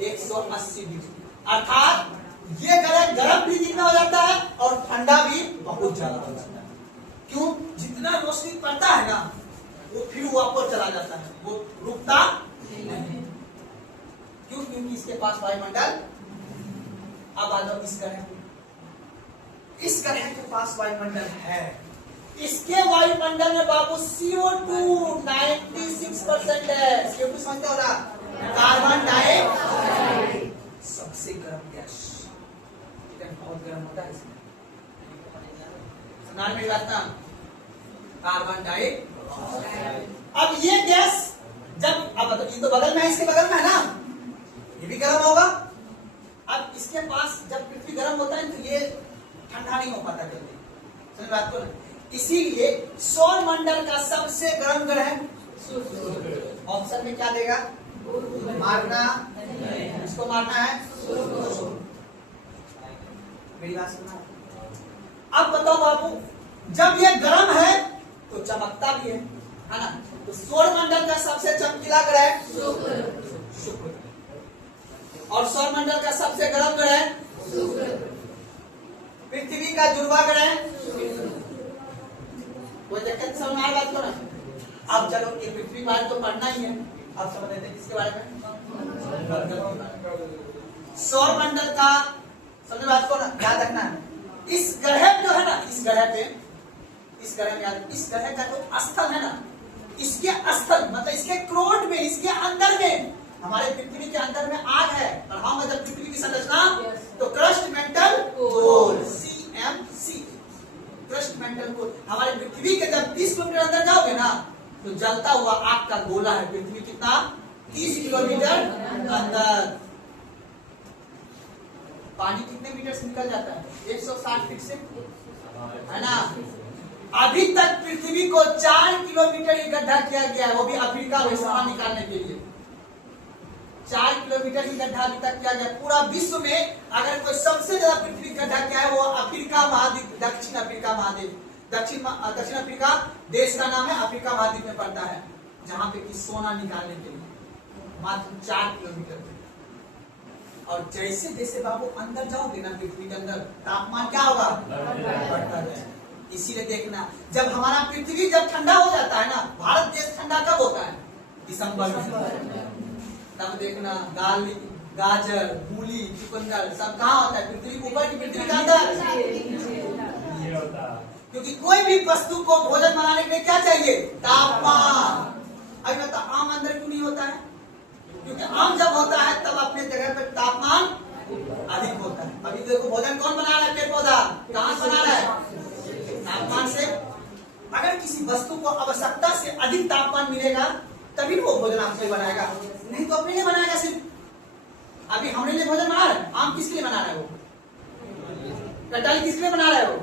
180 डिग्री। अर्थात ये ग्रह गर्म भी दिन में हो जाता है और ठंडा भी बहुत ज्यादा हो जाता है। क्यों? जितना रोशनी पड़ता है ना, वो फिर वापस चला जाता है, वो रुकता नहीं। क्यों? क्योंकि इसके पास वायुमंडल। अब आ जाओ इस ग्रह, इस ग्रह के पास वायुमंडल है। इसके वायुमंडल में बाबू CO2 96% है। CO2 समझते हो ना? कार्बन डाइऑक्साइड सबसे गर्म गैस, बहुत गर्म होता है इसमें। सुनाने में बात ना, कार्बन डाइऑक्साइड। अब ये गैस जब, अब ये तो बगल में है, इसके बगल में है ना, ये भी गर्म होगा। अब इसके पास जब पृथ्वी गर्म होता है तो ये ठंडा नहीं हो पाता जल्दी। समझ बात को? इसीलिए सौर मंडल का सबसे गर्म ग्रह ऑप्शन में क्या देगा? मारना, इसको मारना है। मेरी बात सुनना। अब बताओ बाबू, जब ये गर्म है तो चमकता भी है ना? तो सौर मंडल का सबसे चमकीला ग्रह शुक्र, और सौर मंडल का सबसे गर्म ग्रह पृथ्वी का जुड़वा ग्रह। कोई दिक्कत समझ में आ बात को ना? अब चलो ये पृथ्वी बार तो पढ़ना ही है, अब समझ लेते हैं किसके बारे में, सौर मंडल का। समझ बात को ना, याद रखना है। इस ग्रह जो है ना, इस ग्रह में इस ग्रह का जो स्थल है ना, इसके स्थल मतलब इसके क्रोड में, इसके अंदर में, हमारे पृथ्वी के अंदर में आग है। पढ़ाऊंगा जब पृथ्वी की संरचना, तो crust mantle core, CMC, crust mantle core. हमारे पृथ्वी के जब 30 किलोमीटर अंदर जाओगे ना, तो जलता हुआ आग का गोला है पृथ्वी। कितना? 30 किलोमीटर अंदर। पानी कितने मीटर से निकल जाता है? 160 फीट से, है ना। अभी तक पृथ्वी को 4 किलोमीटर ही गड्ढा किया गया है, वो भी अफ्रीका में सामान निकालने के लिए। 4 किलोमीटर ही गड्ढा अभी तक किया गया। पूरा विश्व में अगर कोई सबसे ज्यादा पृथ्वी गड्ढा किया है, वो अफ्रीका महाद्वीप, दक्षिण अफ्रीका महाद्वीप। दक्षिण अफ्रीका देश का नाम है, अफ्रीका महाद्वीप में पड़ता है, जहां पे कि सोना निकालने के लिए मात्र 4 किलोमीटर। और जैसे जैसे बाबू अंदर जाओगे ना पृथ्वी के अंदर, तापमान क्या होगा? बढ़ता जाएगा। इसीलिए देखना, जब हमारा पृथ्वी जब ठंडा हो जाता है ना, भारत देश ठंडा कब होता है? दिसंबर में। तब देखना गाजर, मूली, चुकंदर सब कहाँ होता है? पृथ्वी के ऊपर की पृथ्वी के अंदर। क्योंकि कोई भी वस्तु को भोजन बनाने के लिए क्या चाहिए? तापमान। अभी बता, आम अंदर क्यों नहीं होता है? क्योंकि आम जब होता है तब अपने जगह पर तापमान अधिक होता है। अभी देखो भोजन कौन बना रहा है? पेड़ पौधा। कहाँ बना रहा है? तापमान से। अगर किसी वस्तु को आवश्यकता से अधिक तापमान मिलेगा तभी वो भोजन आपसे बनाएगा, नहीं तो अपने लिए बनाएगा सिर्फ। अभी हमने लिए भोजन बना रहे हैं, आम किसके लिए बना रहा है वो? कटहल किसके लिए बना रहा है वो?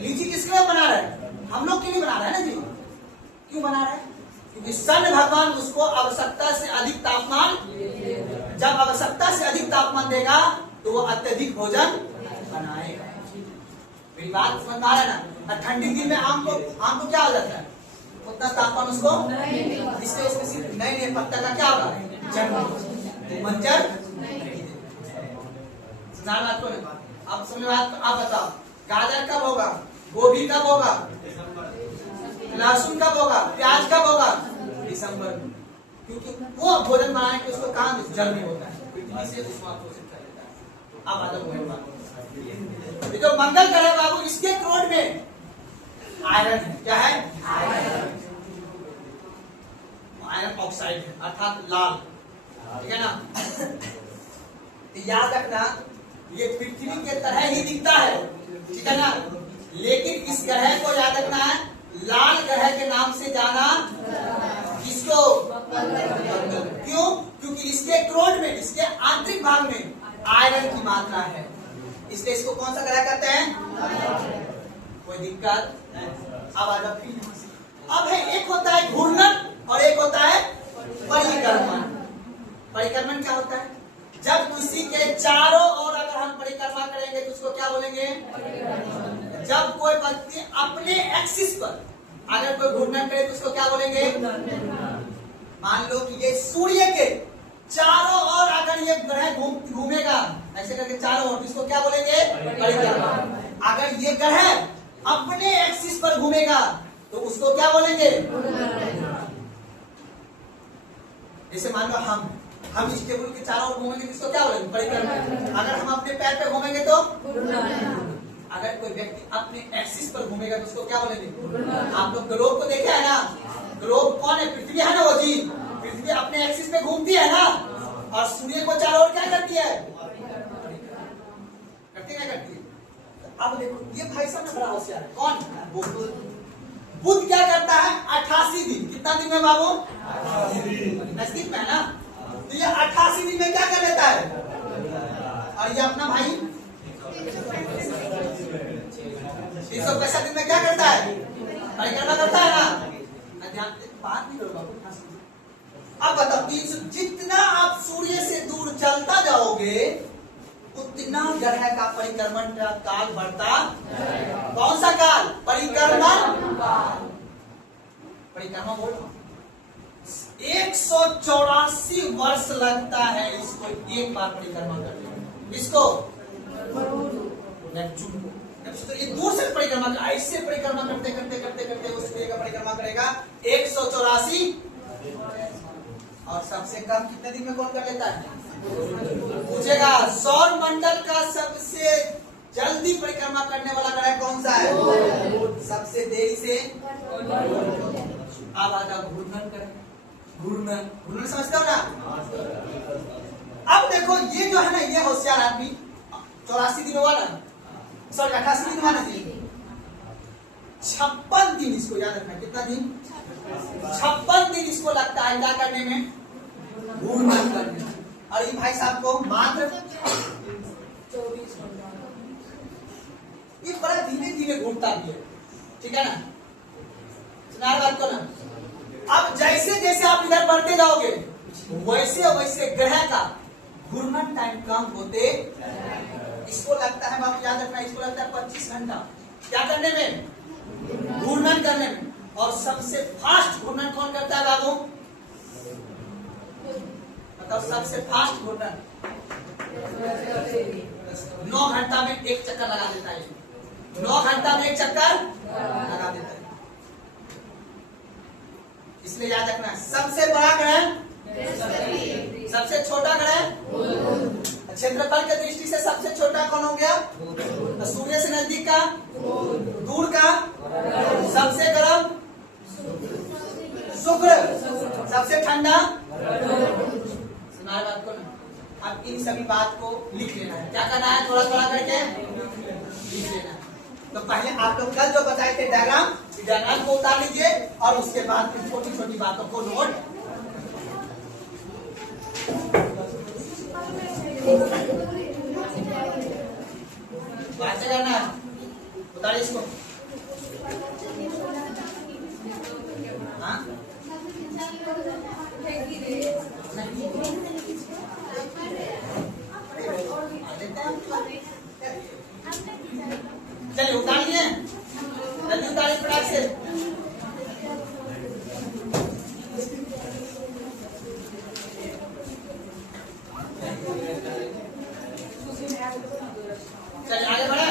लीची किसके लिए बना रहा है? हम लोग के लिए बना रहा है ना जी। क्यों बना रहा है? क्योंकि सन भगवान उसको आवश्यकता से अधिक तापमान, जब आवश्यकता से अधिक तापमान देगा तो वो अत्यधिक भोजन बनाएगा। मेरी बात समझ में आ रहा है ना। ठंडी दिन में आम को क्या हो जाता है? उतना तापमान उसको, इसलिए उसमें सिर्फ नए पत्ता का क्या होगा? मंजर। अब समझ बात। आप बताओ, गाजर कब होगा? गोभी कब होगा? लहसुन कब होगा? प्याज कब होगा? दिसंबर में। क्योंकि वो भोजन बनाने के उसको कहाँ? जल में होता है, पृथ्वी से उसको अवशोषित कर लेता है। अब आता है जो मंगल ग्रह बाबू, इसके क्रोड में आयरन है। क्या है? आयरन ऑक्साइड है, अर्थात लाल। ठीक है ना। याद रखना, ये पृथ्वी के तरह ही दिखता है, ठीक है ना। लेकिन इस ग्रह को याद रखना है, लाल ग्रह के नाम से जाना किसको? क्यों? क्योंकि इसके क्रोड में, इसके आंतरिक भाग में आयरन की मात्रा है, इसलिए इसको कौन सा ग्रह कहते हैं? कोई दिक्कत? अब अब है, एक होता है घूर्णन और एक होता है परिक्रमण। परिक्रमण क्या होता है? जब किसी के चारों ओर अगर हम परिक्रमा करेंगे तो उसको क्या बोलेंगे? जब कोई व्यक्ति अपने एक्सिस पर अगर कोई घूर्णन करे तो उसको क्या बोलेंगे? मान लो कि ये सूर्य के चारों ओर अगर ये ग्रह घूमेगा ऐसे करके चारों ओर, इसको क्या बोलेंगे? परिक्रमा। अगर ये ग्रह अपने एक्सिस पर घूमेगा तो उसको क्या बोलेंगे? जैसे मान लो हम इस टेबल के चारों ओर घूमेंगे तो इसको क्या बोलेंगे? परिक्रमा। अगर हम अपने पैर पे घूमेंगे तो, अगर कोई व्यक्ति अपने एक्सिस पर घूमेगा तो उसको क्या बोलेंगे? आप लोग ग्लोब को देखे है ना, ग्लोब कौन है? पृथ्वी है ना वो जी। पृथ्वी अपने एक्सिस पे घूमती है ना, और सूर्य को चारों ओर क्या करती है? करती है, करती है। अब देखो ये भाई साहब ने बड़ा होशियार है। कौन? बुध क्या करता है? 88 दिन। कितना दिन में बाबू? नजदीक में है ना। तो ये 88 दिन में क्या कर लेता है? और ये अपना भाई 365 दिन में क्या करता है? परिक्रमा करता है ना। बात नहीं करो बाबू। अब बताओ, जितना आप सूर्य से दूर चलता जाओगे उतना ग्रह का परिक्रमण का काल बढ़ता। कौन सा काल? परिक्रमण। परिक्रमा बोल 184 वर्ष लगता है इसको एक बार परिक्रमा करने में। इसको नेपच्यून को, तो ये दूर से परिक्रमा, ऐसे परिक्रमा करते करते करते करते उस सूर्य का परिक्रमा करेगा 184। और सबसे कम कितने दिन में कौन कर लेता है? पूछेगा सौर मंडल का सबसे जल्दी परिक्रमा करने वाला ग्रह कौन सा है? सबसे देरी से आधा घूर्णन करें। घूर्णन घूर्णन समझते हो ना? अब देखो ये जो है ना, ये होशियार आदमी 84 दिन हुआ ना, सॉरी 88 दिन हुआ ना जी, 56 दिन इसको याद रखना। कितना दिन? 56 दिन इसको लगता है क्या करने में? घूर्णन करने में। और ये भाई साहब को मात्र 24 घंटा। ये बड़ा धीमे धीमे घूमता भी है, ठीक है ना? सुना बात को ना? अब जैसे जैसे आप इधर बढ़ते जाओगे वैसे वैसे ग्रह का घूर्णन टाइम कम होते, इसको लगता है, बाबू याद रखना, इसको लगता है 25 घंटा क्या करने में? घूर्णन करने में। और सबसे फास्ट घूर्णन कौन करता है बाबू? बताओ सबसे फास्ट घूर्णन 9 घंटा में एक चक्कर लगा देता है। 9 घंटा में एक चक्कर लगा देता है। इसलिए याद रखना, सबसे बड़ा ग्रह, सबसे छोटा ग्रह, क्षेत्रफल के दृष्टि से सबसे छोटा कौन हो गया? सूर्य से नजदीक का, दूर का, सबसे गर्म शुक्र, सबसे ठंडा। सुना बात को ना? अब इन सभी बात को लिख लेना है। क्या करना है? थोड़ा थोड़ा करके लिख लेना है। तो पहले आप लोग कल जो बताए थे डायग्राम, डायग्राम को उतार लीजिए और उसके बाद फिर छोटी छोटी बातों को नोट करना है। उतारिए इसको। हाँ? चलिए उतार लिए, जल्दी उतारिए फटाक से। चलिए आगे बढ़े।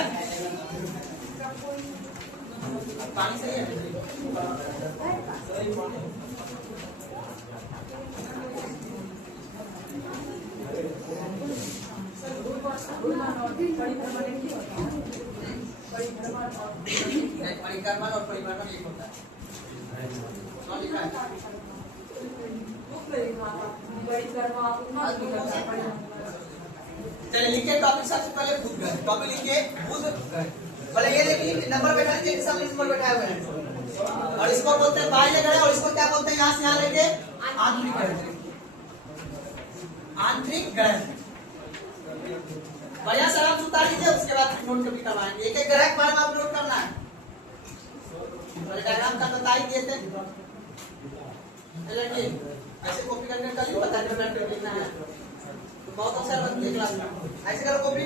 पानी सही है? परिक्रमण और परिभ्रमण एक होता है। चलिए लिखिए टॉपिक। सबसे पहले बुध ग्रह। टॉपिक लिखिए बुध ग्रह। पहले ये देखिए नंबर बैठा है, सब नंबर बैठाए हुए हैं और इसको बोलते हैं बाह्य ग्रह और इसको क्या बोलते हैं? यहाँ से यहाँ लेके आंतरिक ग्रह। आंतरिक ग्रह बढ़िया से आराम से उतार लीजिए, उसके बाद नोट कभी करवाएंगे। एक एक ग्रह के बारे में आप नोट करना है। डायग्राम का बता ही दिए थे, ऐसे कॉपी करके कल ही बता लिखना है। तो बहुत अच्छा लगता क्लास में। ऐसे करो कॉपी,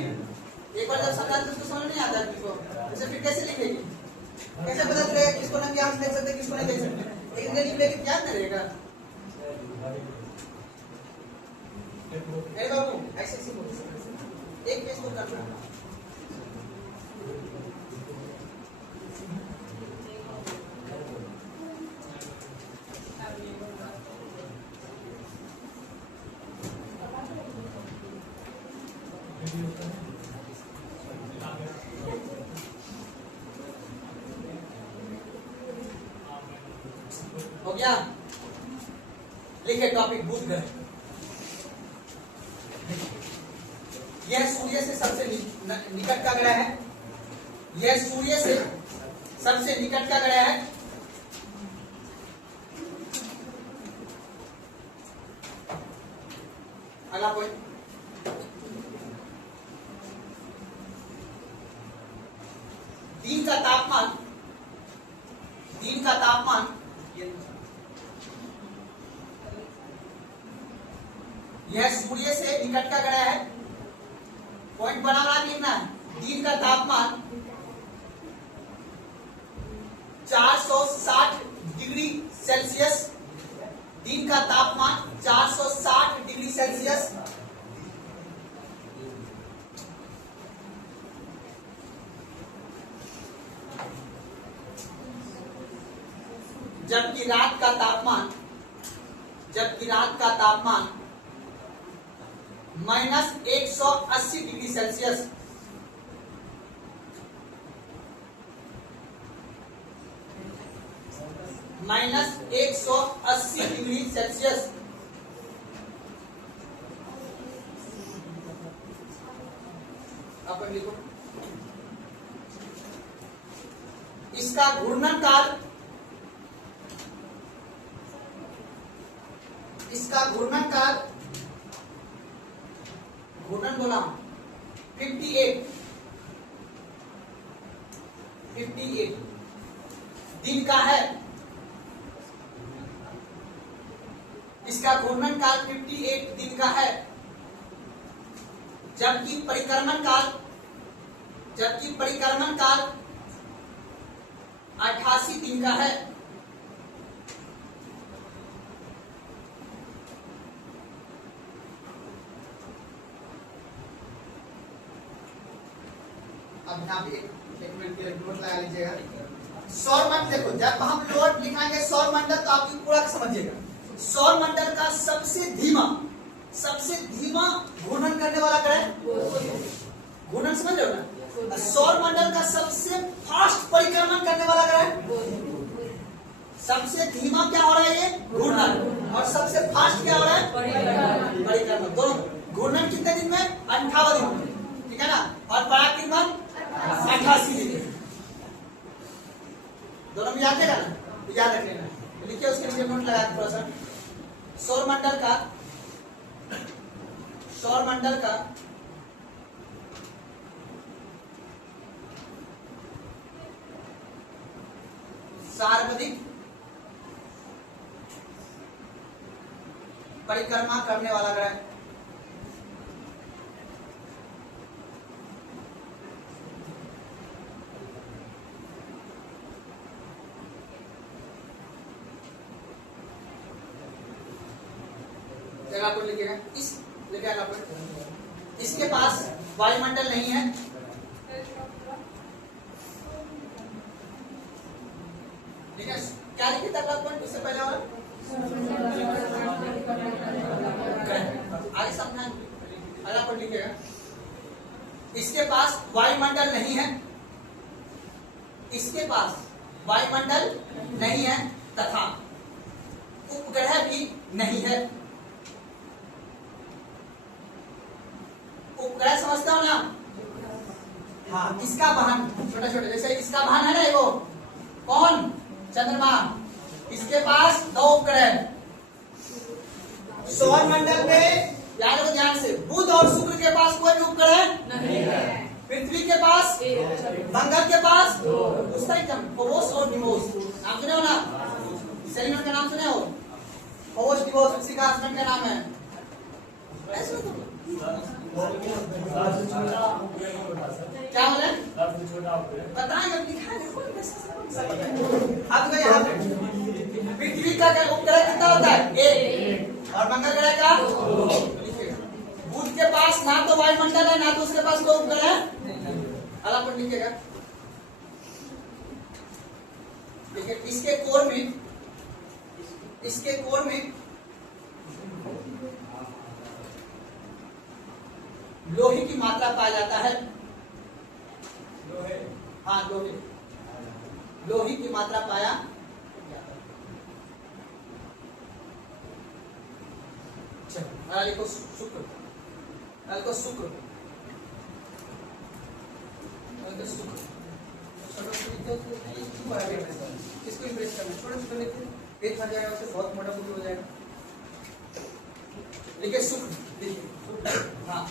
एक बार जब समझा तो समझ नहीं आता किसको, उसे फिर कैसे लिखेगी? कैसे पता चलेगा किसको ना ध्यान से देख सकते किसको नहीं देख सकते? लेकिन लिख लेके क्या करेगा? अरे बाबू ऐसे ऐसे एक पेज को करना। हो गया? लिखे टॉपिक बुध ग्रह। यह सूर्य से सबसे निकट का ग्रह है। यह सूर्य से सबसे निकट का ग्रह है। अगला पॉइंट, दिन का तापमान, दिन का तापमान यह सूर्य से निकट का ग्रह है। पॉइंट बना बना लिखना है। दिन का तापमान 460 डिग्री सेल्सियस। दिन का तापमान 460 डिग्री सेल्सियस। जबकि रात का तापमान जबकि रात का तापमान -180 डिग्री सेल्सियस -180 डिग्री सेल्सियस अपन लिखो। इसका घूर्णन काल, इसका घूर्णन काल, घूर्णन बोला 58 दिन का है। इसका घूर्णन काल 58 दिन का है, जबकि परिक्रमण काल 88 दिन का है। अब यहाँ पे एक मिनट के नोट लगा लीजिएगा। सौर मंडल देखो, जब हम नोट लिखाएंगे सौर मंडल तो आप पूरा समझिएगा। सौर मंडल का सबसे धीमा घूर्णन करने वाला ग्रह, घूर्णन समझ रहे हो ना। सौर मंडल का सबसे फास्ट परिक्रमण करने वाला ग्रह, सबसे धीमा क्या हो रहा है ये घूर्णन, और सबसे फास्ट क्या हो रहा है परिक्रमण। दोनों घूर्णन कितने दिन में 58 दिन में, ठीक है ना, और पराक्रमण 88 दिन। दोनों में याद रहेगा ना, तो याद रख लेना। लिखिए उसके लिए नोट लगा के थोड़ा सा। सौर मंडल का सर्वाधिक परिक्रमा करने वाला ग्रह, जगह पर लिखेगा इस लिखेगा पर। इसके पास वायुमंडल नहीं है, ठीक है। क्या लिखे था पॉइंट उससे पहले वाला, आगे समझना। अगला पॉइंट लिखेगा इसके पास वायुमंडल नहीं है, इसके पास वायुमंडल नहीं है तथा उपग्रह भी नहीं है। उपग्रह समझते हो ना, हाँ। इसका वाहन छोटा छोटा, जैसे इसका वाहन है ना वो कौन, चंद्रमा। इसके पास 2 उपग्रह। सौर मंडल में याद रखो ध्यान से, बुध और शुक्र के पास कोई भी उपग्रह नहीं है। पृथ्वी के पास, मंगल के पास, उसका एकदम फोबोस और डिमोस नाम सुने हो ना, सेलियन का नाम सुने हो, फोबोस डिमोस उसी का हस्बैंड का नाम है। क्या बोले बताएंगे, अब यहाँ पे पृथ्वी का उपग्रह कितना होता है 1, और मंगल ग्रह का 2। बुध के पास ना तो वायुमंडल है, ना तो उसके पास कोई उपग्रह है। अलग पर लिखेगा, देखिए इसके कोर में लोहे की मात्रा पाया जाता है। हाँ, लोहे की मात्रा पाया जाता है। को शुक्र, किसको इम्प्रेस करना, छोटे छोटे लिखते पेज भर जाएगा, उससे बहुत मोटा बुक हो जाएगा। देखिए शुक्र, देखिए हाँ,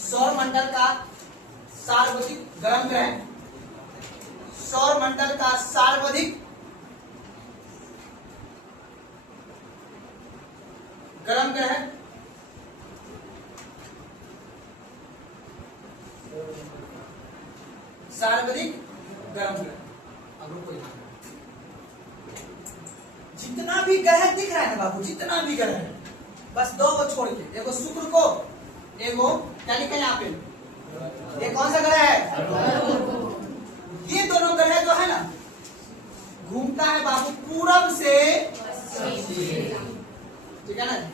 सौर मंडल का सर्वाधिक गर्म ग्रह, सौर मंडल का सर्वाधिक गर्म ग्रह, सर्वाधिक गर्म ग्रह। अब रुको, जितना भी ग्रह दिख रहा है ना बाबू, जितना भी ग्रह है, बस 2 को छोड़ के, एगो शुक्र को, एगो क्या लिखा है यहाँ पे, ये कौन सा ग्रह है, ये दोनों ग्रह जो है ना घूमता है बाबू पूरब से, ठीक क्या ना,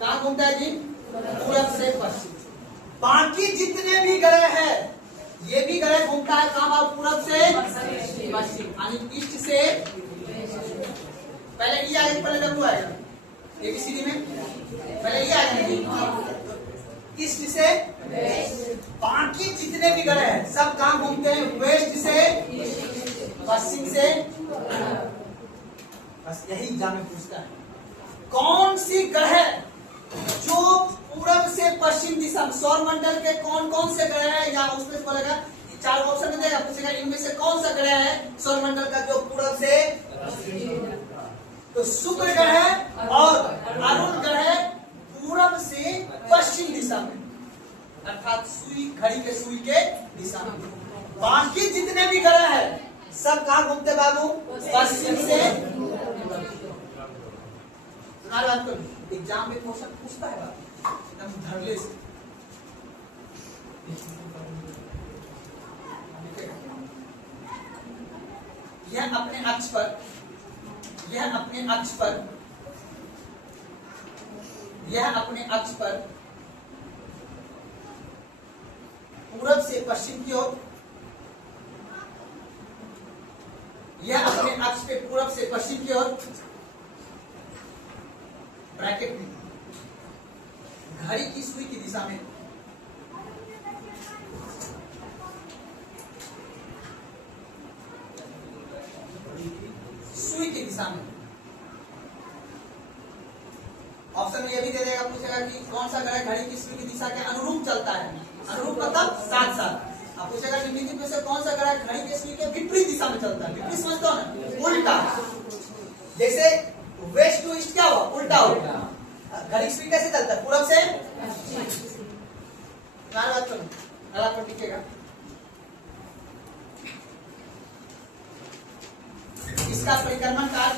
कहाँ घूमता है जी? पूरब से पश्चिम। बाकी जितने भी ग्रह है, ये भी ग्रह घूमता है कहाँ? पूरब से पश्चिम, यानी ईस्ट से। पहले ये आएगा, पहले डब्ल्यू आएगा एबीसीडी में, पहले ये आएगा ईस्ट से। बाकी जितने भी ग्रह हैं सब कहाँ घूमते हैं? वेस्ट से पश्चिम से। बस यही एग्जाम में पूछता है, कौन सी ग्रह जो पूरब से पश्चिम दिशा में, सौर मंडल के कौन कौन से ग्रह है, या उसमें बोलेगा चार ऑप्शन में देगा, पूछेगा इनमें से कौन सा ग्रह है सौर मंडल का जो पूरब से? तो शुक्र ग्रह और अरुण ग्रह पूरब से पश्चिम दिशा में, अर्थात सुई, घड़ी के सुई के दिशा में। बाकी जितने भी ग्रह है सब कहाँ घूमते बाबू? पश्चिम से। एग्जाम में क्वेश्चन पूछता है एकदम धरले से। यह अपने अक्ष पर, यह अपने अक्ष पर, यह अपने अक्ष पर पूरब से पश्चिम की ओर, यह अपने अक्ष पे पूरब से पश्चिम की ओर, ब्रैकेट में घड़ी की सुई की दिशा में, सुई की दिशा में। ऑप्शन में यह भी दे देगा, पूछेगा कि कौन सा ग्रह घड़ी की सुई की दिशा के अनुरूप चलता है, अनुरूप मतलब साथ साथ। अब पूछेगा निम्नलिखित में से कौन सा ग्रह घड़ी के सुई के विपरीत दिशा में चलता है? विपरीत समझते हो ना, उल्टा। जैसे वेस्ट टू ईस्ट क्या हुआ? उल्टा हुआ। घड़ी की सुई कैसे चलता है? पूरब से। लिखेगा इसका परिक्रमण काल,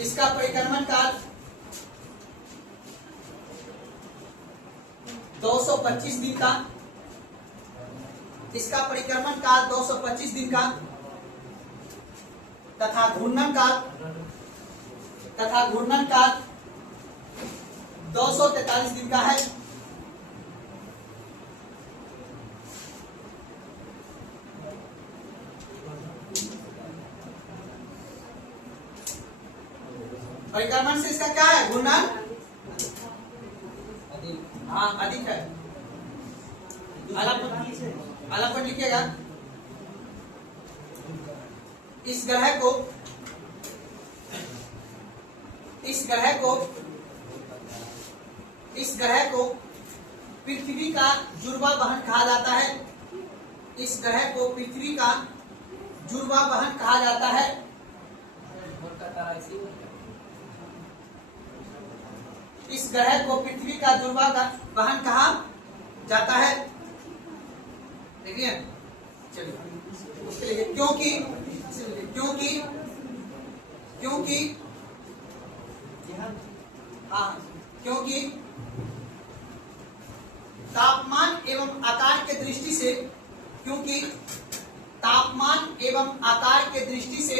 इसका परिक्रमण काल 225 दिन का, इसका परिक्रमण काल 225 दिन का, तथा घूर्णन काल, तथा घूर्णन काल 243 दिन का है। परिक्रमण से इसका क्या है? घूर्णन हाँ अधिक है। अलग पर लिखिएगा, इस ग्रह को, इस ग्रह को, इस ग्रह को पृथ्वी का जुड़वा बहन कहा जाता है। इस ग्रह को पृथ्वी का जुड़वा बहन कहा जाता है। इस ग्रह को पृथ्वी का जुड़वा बहन कहा जाता है। देखिए चलिए, क्योंकि क्योंकि क्योंकि हाँ, क्योंकि तापमान एवं आकार के दृष्टि से, क्योंकि तापमान एवं आकार के दृष्टि से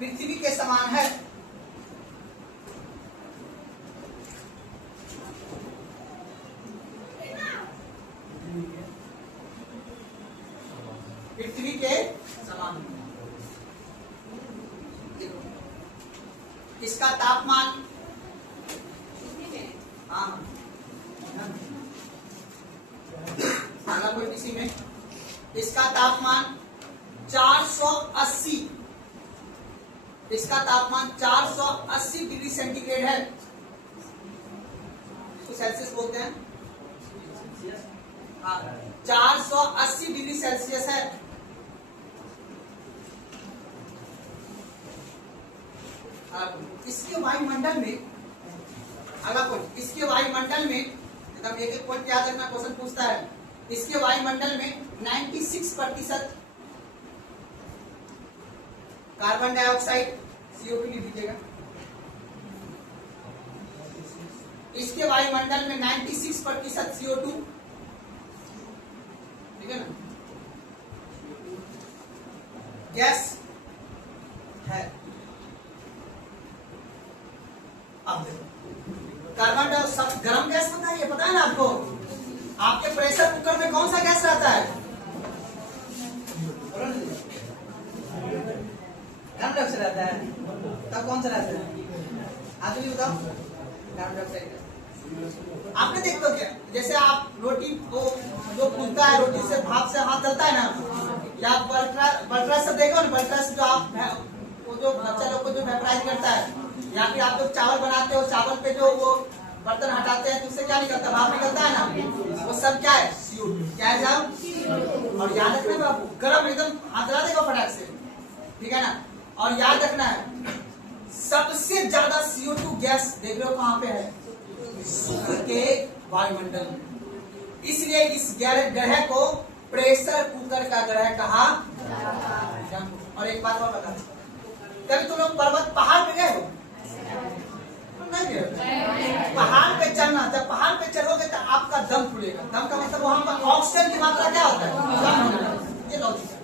पृथ्वी के समान है। पृथ्वी के समान, इसका तापमान कोई किसी में, इसका तापमान 480, इसका तापमान 480 डिग्री सेंटीग्रेड है। इसको सेल्सियस बोलते हैं। हाँ, 480 डिग्री सेल्सियस है। इसके वायुमंडल में, इसके वायुमंडल में एकदम एक एक पॉइंट याद रखना, क्वेश्चन पूछता है। इसके वायुमंडल में 96% कार्बन डाइऑक्साइड, CO2 लिख दीजिएगा। इसके वायुमंडल में 96% CO2, ठीक है ना। गैस है। अब देखो कार्बन डाइऑक्साइड गर्म गैस पता है ना आपको? आपके प्रेशर कुकर में कौन सा गैस रहता है? गर्म डाइऑक्साइड रहता है। तब कौन सा रहता है? आप भी बताओ। कार्बन डाइऑक्साइड आपने देखो क्या, जैसे आप रोटी को जो फूलता है, रोटी से भाप से हाथ चलता है ना, या बल्ट्रा से देखो ना, बल्ट्रा से जो आप वो जो बच्चा लोग को जो वेपराइज करता है, या फिर आप लोग चावल बनाते हो, चावल पे जो वो बर्तन हटाते हैं तो उससे क्या निकलता है? भाप निकलता है ना, वो सब क्या है? CO2। क्या है साहब? और याद रखना बाबू, गर्म एकदम हाथ लगा देगा फटाक से, ठीक है ना? और याद रखना है सबसे ज्यादा CO2 गैस देख रहे हो कहाँ पे है? शुक्र के वायुमंडल में। इसलिए इस ग्रह को प्रेशर कुकर का ग्रह कहा। और एक बात और बता, कभी तुम लोग पर्वत पहाड़ पे गए हो? नहीं गए? पहाड़ पे चढ़ना, जब पहाड़ पे चढ़ोगे तो आपका दम खुलेगा। दम का मतलब वहां पर ऑक्सीजन की मात्रा क्या होता है? ये लॉजिक है।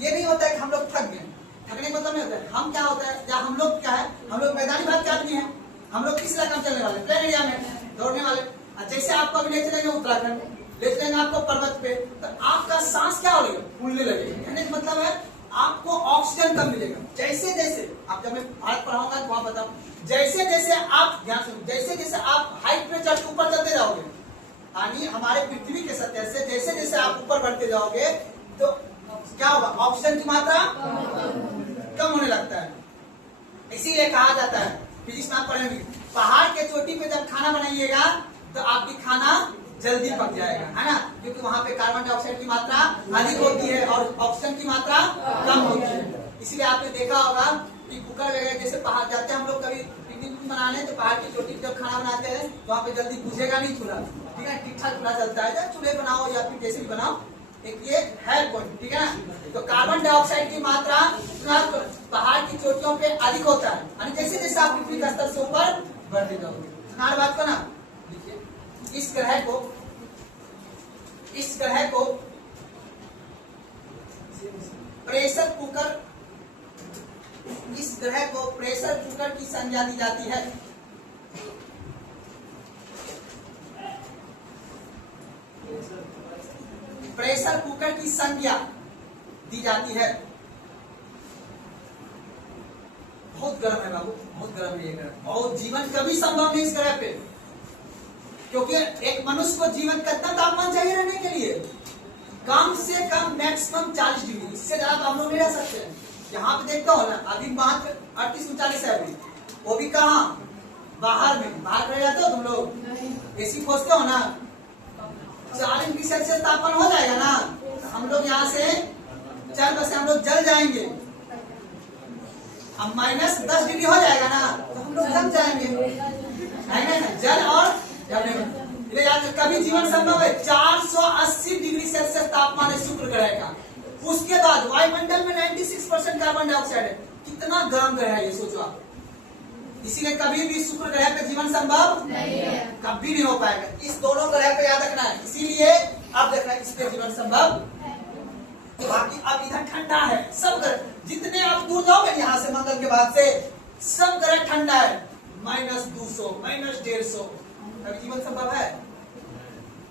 ये नहीं होता है कि हम लोग थक गए, थकने का मतलब नहीं होता है। हम क्या होता है, या हम लोग क्या है, हम लोग मैदानी भाग के आदमी है। हम लोग किस इलाका में चलने वाले? प्लेन एरिया में दौड़ने वाले। जैसे आपको अभी ले चलेंगे उत्तराखंड, ले चलेंगे आपको पर्वत पे, तो आपका सांस क्या हो लगेगा? फूलने लगेगा। कहने का मतलब है आपको ऑक्सीजन कम मिलेगा। जैसे जैसे आप, जब मैं भारत पढ़ाऊंगा तो वहां बताऊं, जैसे जैसे आप ध्यान सुनो, जैसे जैसे आप हाइट पे चढ़ के ऊपर चलते जाओगे, यानी हमारे पृथ्वी के सतह से जैसे जैसे आप ऊपर बढ़ते जाओगे तो क्या होगा? ऑक्सीजन की मात्रा कम होने लगता है। इसीलिए कहा जाता है, फिजिक्स में आप पढ़ेंगे, पहाड़ के चोटी पे जब खाना बनाइएगा तो आपकी खाना जल्दी पक जाएगा, है ना? क्योंकि वहां पे कार्बन डाइऑक्साइड की मात्रा अधिक होती है और ऑक्सीजन की मात्रा कम होती है। इसलिए आपने देखा होगा कि कुकर वगैरह जैसे पहाड़ जाते हैं हम लोग कभी पिकनिक बनाने, तो पहाड़ की चोटी पे जब खाना बनाते हैं तो वहाँ पे जल्दी बुझेगा नहीं चूल्हा, ठीक है? ठीक ठाक चूल्हा चलता है। चूल्हे बनाओ या फिर जैसे भी बनाओ, एक ये है पॉइंट, ठीक है ना? तो कार्बन डाइऑक्साइड की मात्रा पहाड़ की चोटियों पे अधिक होता है, यानी जैसे जैसे आप पृथ्वी का स्तर से ऊपर बढ़ते जाओगे। सुना बात को ना? देखिए इस ग्रह को प्रेशर कुकर, इस ग्रह को प्रेशर कुकर की संज्ञा दी जाती है। प्रेशर कुकर की संज्ञा दी जाती है। बहुत गर्म है बाबू, बहुत गर्म है ये ग्रह। बहुत जीवन कभी संभव नहीं इस ग्रह पे, क्योंकि एक मनुष्य को जीवन कितना तापमान चाहिए रहने के लिए? कम से कम मैक्सिमम 40 डिग्री, इससे ज्यादा हम लोग नहीं रह सकते। यहाँ पे देखते हो ना, अभी मात्र 38-39 है अभी, वो भी कहाँ? बाहर में। बाहर रह जाते हो तुम लोग? एसी खोजते हो ना? 40 डिग्री सेल्सियस तापमान हो जाएगा ना, हम लोग यहाँ से चल बसे हम लोग जल जाएंगे। अब -10 डिग्री हो जाएगा ना तो हम लोग जल जाएंगे, है ना? जल और कभी जीवन संभव है? 480 डिग्री सेल्सियस तापमान है शुक्र ग्रह का। उसके बाद वायुमंडल में 96% कार्बन डाइऑक्साइड है। कितना गर्म ग्रह है ये, सोचो आप। इसीलिए कभी भी शुक्र ग्रह पे जीवन संभव नहीं है, कभी नहीं हो पाएगा। इस दोनों ग्रह पे याद रखना है। इसीलिए अब देखना इस पे जीवन संभव। बाकी अब इधर ठंडा है, सब ग्रह जितने आप दूर जाओगे यहाँ से मंगल के बाद से, सब ग्रह ठंडा है। -200, -150, कभी जीवन संभव है?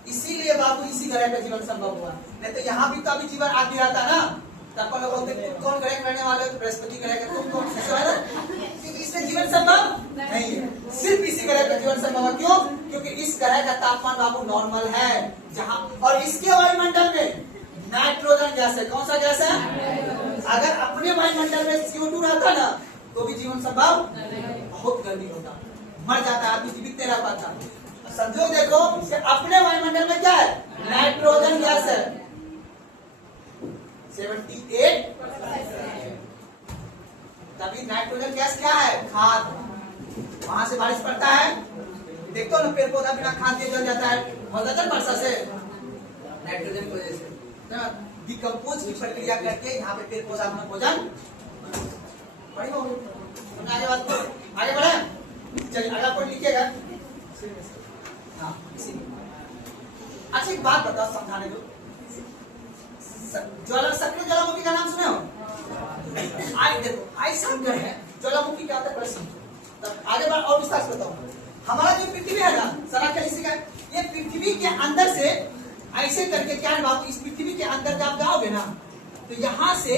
इसीलिए बाबू इसी ग्रह पे जीवन संभव हुआ। नहीं तो यहाँ भी तो अभी जीवन आदमी रहता ना, तब लोग बोलते तुम कौन ग्रह रहने वाले हो? बृहस्पति ग्रह का तुम कौन से है ना? क्योंकि इसमें जीवन संभव नहीं है। सिर्फ इसी ग्रह पे जीवन संभव है। क्यों? क्योंकि इस ग्रह का तापमान बाबू नॉर्मल है, जहाँ और इसके वायुमंडल में नाइट्रोजन गैस है। कौन सा गैस है? अगर अपने वायुमंडल में CO2 रहता ना तो भी जीवन संभव, बहुत गर्मी होता, मर जाता आदमी, जीवित नहीं रह पाता। समझो, देखो अपने वायुमंडल में क्या है? नाइट्रोजन गैस है 78%। तभी नाइट्रोजन गैस क्या है? खाद। वहां से बारिश पड़ता है, देखते हो ना, पेड़ पौधा बिना खाद के जल जाता है, होता है वर्षा से, नाइट्रोजन की वजह से। डिकम्पोज की प्रक्रिया करके यहाँ पे पेड़ पौधा अपना भोजन बड़ी होगी। आगे बात आगे बढ़े, चलिए अगला पॉइंट लिखिएगा। हाँ, अच्छा एक बात बताओ, समझाने दो। सक्रिय ज्वालामुखी का नाम सुने हो? आई देखो ऐसा ग्रह है ज्वालामुखी क्या होता है प्रश्न। तब आगे बढ़ और विस्तार से बताऊं। हमारा जो पृथ्वी है ना सराखेलिसी का, ये पृथ्वी के अंदर से ऐसे करके क्या है बात, इस पृथ्वी के अंदर जब आप जाओगे ना तो यहाँ से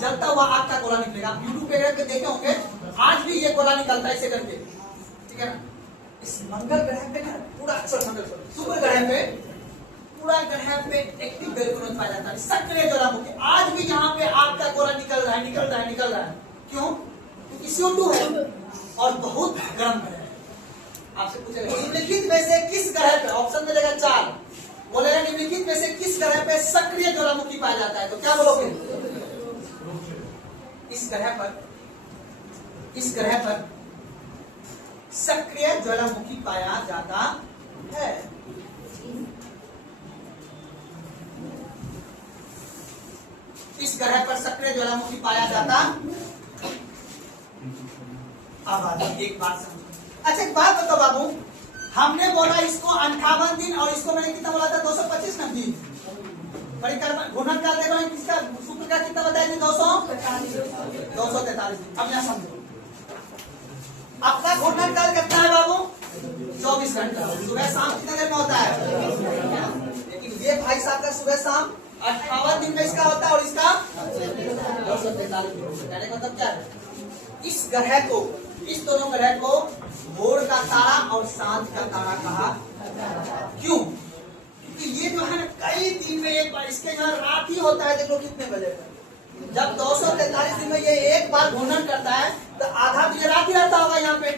जलता हुआ आग का गोला निकलेगा। आप यूट्यूब पे देखे होंगे, आज भी ये गोला निकलता है ऐसे करके, ठीक है ना। इस मंगल ग्रह पे ना पूरा शुक्र ग्रह पे पूरा ग्रह पे एक्टिव बेलकुन पाया जाता है, सक्रिय ज्वालामुखी। आज भी यहाँ पे आग का गोला निकल रहा है। क्यों? क्योंकि CO2 है और बहुत गर्म ग्रह है। आपसे पूछेगा निम्नलिखित में से किस ग्रह पे, ऑप्शन मिलेगा 4, बोलेगा निम्नलिखित में से किस ग्रह पे सक्रिय ज्वालामुखी पाया जाता है, तो क्या बोलोगे? इस ग्रह पर सक्रिय ज्वालामुखी पाया जाता है। इस ग्रह पर सक्रिय ज्वालामुखी पाया जाता। अब एक बात समझो। अच्छा एक बात बताओ बाबू, हमने बोला इसको 58 दिन और इसको मैंने कितना बोला था 225 ना दिन परिक्रमा घूर्णन काल देखो किसका शुक्र का कितना बताया जी 243 दिन। अब यहाँ समझो अपना घूर्णन काल कितना है बाबू 24 घंटा, सुबह शाम कितने देर में होता है। लेकिन ये भाई साहब का सुबह शाम 58 दिन में इसका होता है और इसका 243 दिन। कहने का मतलब क्या है, इस ग्रह को, इस दोनों ग्रह को भोर का तारा और सांझ का तारा कहा। क्यों? क्योंकि ये जो है ना कई दिन में एक बार, इसके यहाँ रात ही होता है। देखो कितने बजे तक, जब 243 दिन में ये एक बार घूर्णन करता है तो आधा दिन रात ही रहता होगा यहाँ पे,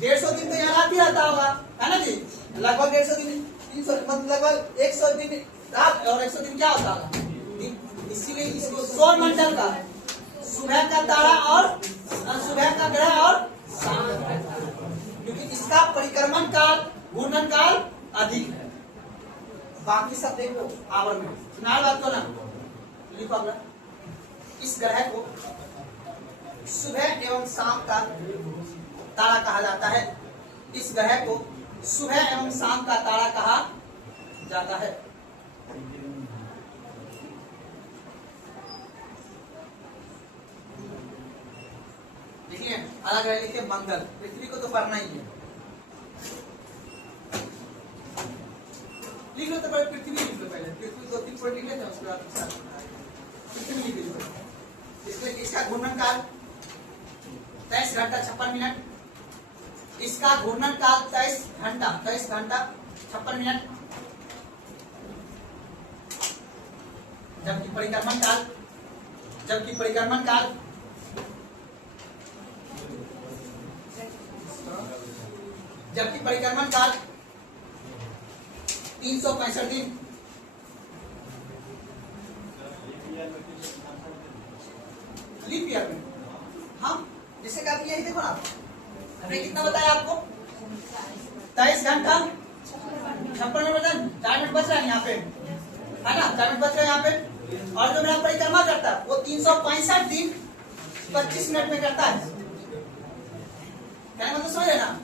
150 दिन तो यहाँ रात ही रहता होगा, है ना जी। लगभग 150 दिन 300 मतलब लगभग 100 दिन रात और 100 दिन क्या होता है। इसीलिए इसको सौर मंडल का सुबह का तारा और सुबह का ग्रह और शाम का ग्रह, क्योंकि इसका परिक्रमण काल घूर्णन काल अधिक है। बाकी सब देखो आवर में सुना बात को ना लिखो अपना। इस ग्रह को सुबह एवं शाम का तारा कहा जाता है। इस ग्रह को सुबह एवं शाम का तारा कहा जाता है। देखिए अलग है, लिखिए मंगल। पृथ्वी को तो पढ़ना ही है, लिख लो तो पृथ्वी लिख लो पहले। पृथ्वी 2-3 पॉइंट लिख लेते हैं, उसके बाद पृथ्वी लिख लो। इसमें इसका घूर्णन काल 23 घंटा 56 मिनट। इसका घूर्णन काल 23 घंटा 56 मिनट। जबकि परिक्रमण काल जबकि परिक्रमण काल 365 दिन। लीप ईयर में हम जिसे कहते यही देखो ना, हमने कितना बताया आपको 23 घंटा 56 मिनट, 4 मिनट बच रहा है यहाँ पे, है ना, 4 मिनट बच रहे हैं यहाँ पे। और जो मेरा परिक्रमा करता है वो 365 दिन 25 मिनट में करता है। क्या मतलब समझ रहे ना।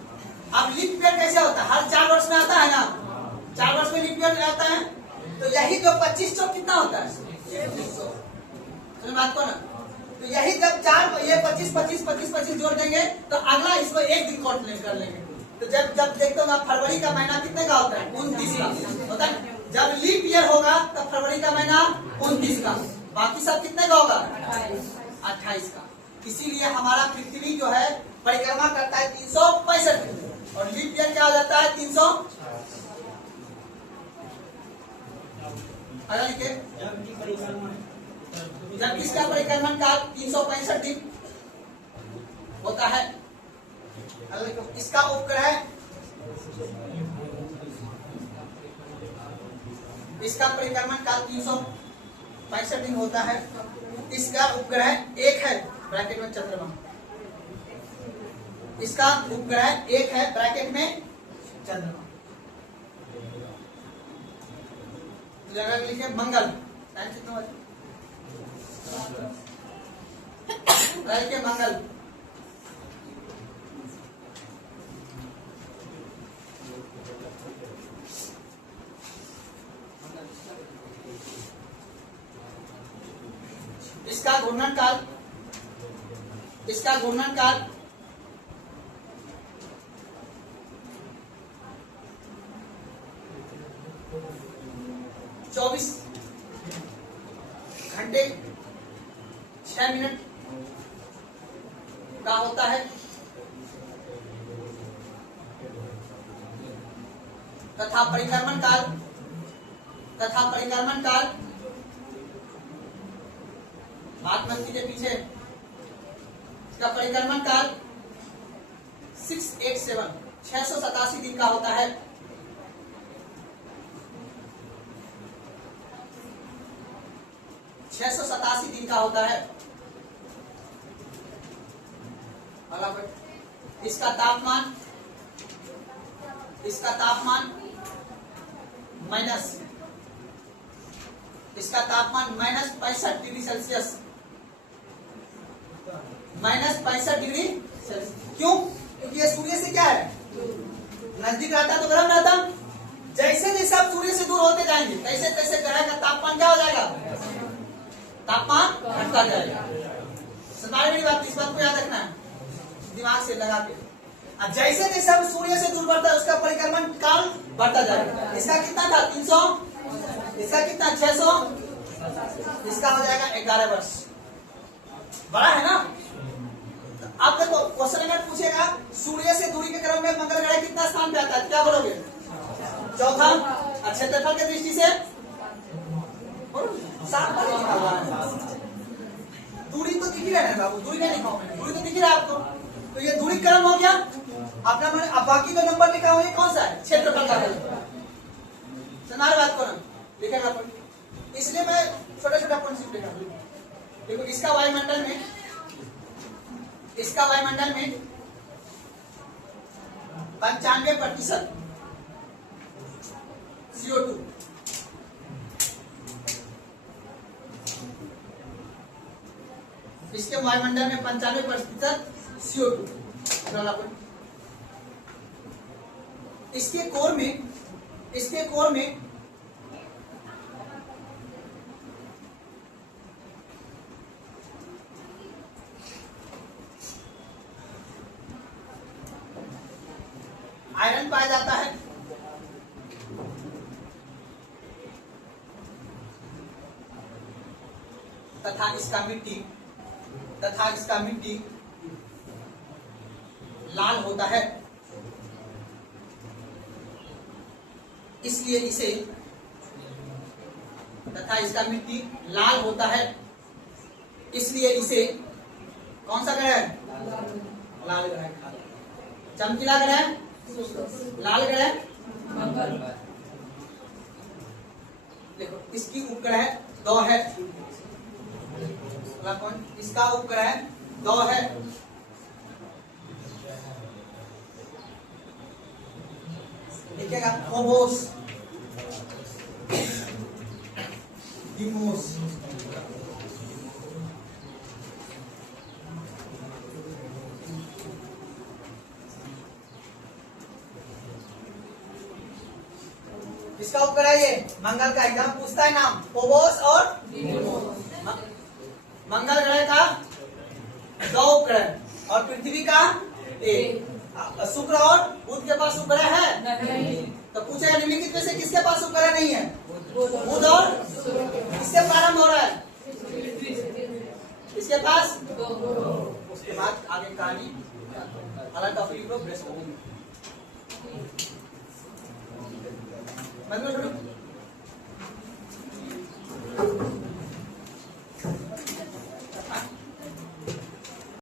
अब लीप ईयर कैसे होता है, हर 4 वर्ष में आता है ना, 4 वर्ष में लीप ईयर आता है। तो यही जो 25 कितना होता है 2600 बात को ना। तो यही जब 4 ये 25 जोड़ देंगे तो अगला इसको एक दिन काउंट कर लेंगे। तो जब देखते हो फरवरी का महीना कितने का होता है 29 का होता है। जब लीप ईयर होगा तब फरवरी का महीना 29 का, बाकी सब कितने का होगा 28 का। इसीलिए हमारा पृथ्वी जो है परिक्रमा करता है 365 दिन और लीप ईयर क्या हो जाता है 300। अगर लिखे जब इसका परिक्रमण काल 365 दिन होता है। इसका उपग्रह इसका परिक्रमण काल 365 दिन होता है। इसका उपग्रह एक है ब्रैकेट में चंद्रमा। इसका उपग्रह एक है ब्रैकेट में चंद्रमा। जगह लिखे मंगल। टाइम कितना बजे लिखे मंगल। इसका घूर्णन काल इसका घूर्णनकाल चौबीस घंटे 6 मिनट का होता है तथा परिक्रमण काल बात मत कीजिए पीछे। इसका परिक्रमण काल 687 दिन का होता है। दिन का होता है। इसका तापमान माइनस -65 डिग्री सेल्सियस। क्यों? क्योंकि ये सूर्य से क्या है, नजदीक रहता तो गर्म रहता। जैसे जैसे आप सूर्य से दूर होते जाएंगे तैसे तैसे ग्रह का तापमान क्या हो जाएगा, तापमान घटता जाएगा। समझ मेरी बात, इस बात को याद रखना है दिमाग से लगा के। अब जैसे जैसे हम सूर्य से दूर बढ़ता है उसका परिक्रमण काल बढ़ता जाएगा। इसका कितना था 300, इसका कितना 600, इसका हो जाएगा 11 वर्ष। बड़ा है ना। तो अब देखो क्वेश्चन अगर पूछेगा सूर्य से दूरी के क्रम में मंगल ग्रह कितना स्थान पे आता है, क्या बोलोगे? चौथा। क्षेत्रफल की दृष्टि से दूरी तो दिख ही रहा है बाबू, दूरी नहीं लिखा मैंने, दूरी तो दिख ही रहा है आपको। तो ये दूरी क्रम हो गया अपना। मैंने अब बाकी जो नंबर लिखा हुआ है कौन सा है, क्षेत्रफल का। सुना बात को ना लिखेगा अपन, इसलिए मैं छोटा छोटा पॉइंट लिख रहा हूं। देखो इसका वायुमंडल में 95% CO2, इसके वायुमंडल में 95% CO2। इसके कोर में आयरन पाया जाता है। तथा इसका मिट्टी लाल होता है। इसलिए इसे कौन सा ग्रह है, लाल ग्रह। चमकीला ग्रह लाल ग्रह। देखो इसकी उपग्रह 2 है। इसका उपग्रह 2 है। लिखेगा फोबोस, डीमोस। इसका उपग्रह ये मंगल का एग्जाम पूछता है नाम, फोबोस और मंगल ग्रह का 2 उपग्रह और पृथ्वी का 1। शुक्र और बुध के पास उपग्रह है नहीं। तो पूछेगा निम्नलिखित में से किसके पास उपग्रह नहीं है, बुध और किससे प्रारंभ हो रहा है, इसके पास। उसके बाद आगे कहानी अलग टॉपिक को बृहस्पति। मतलब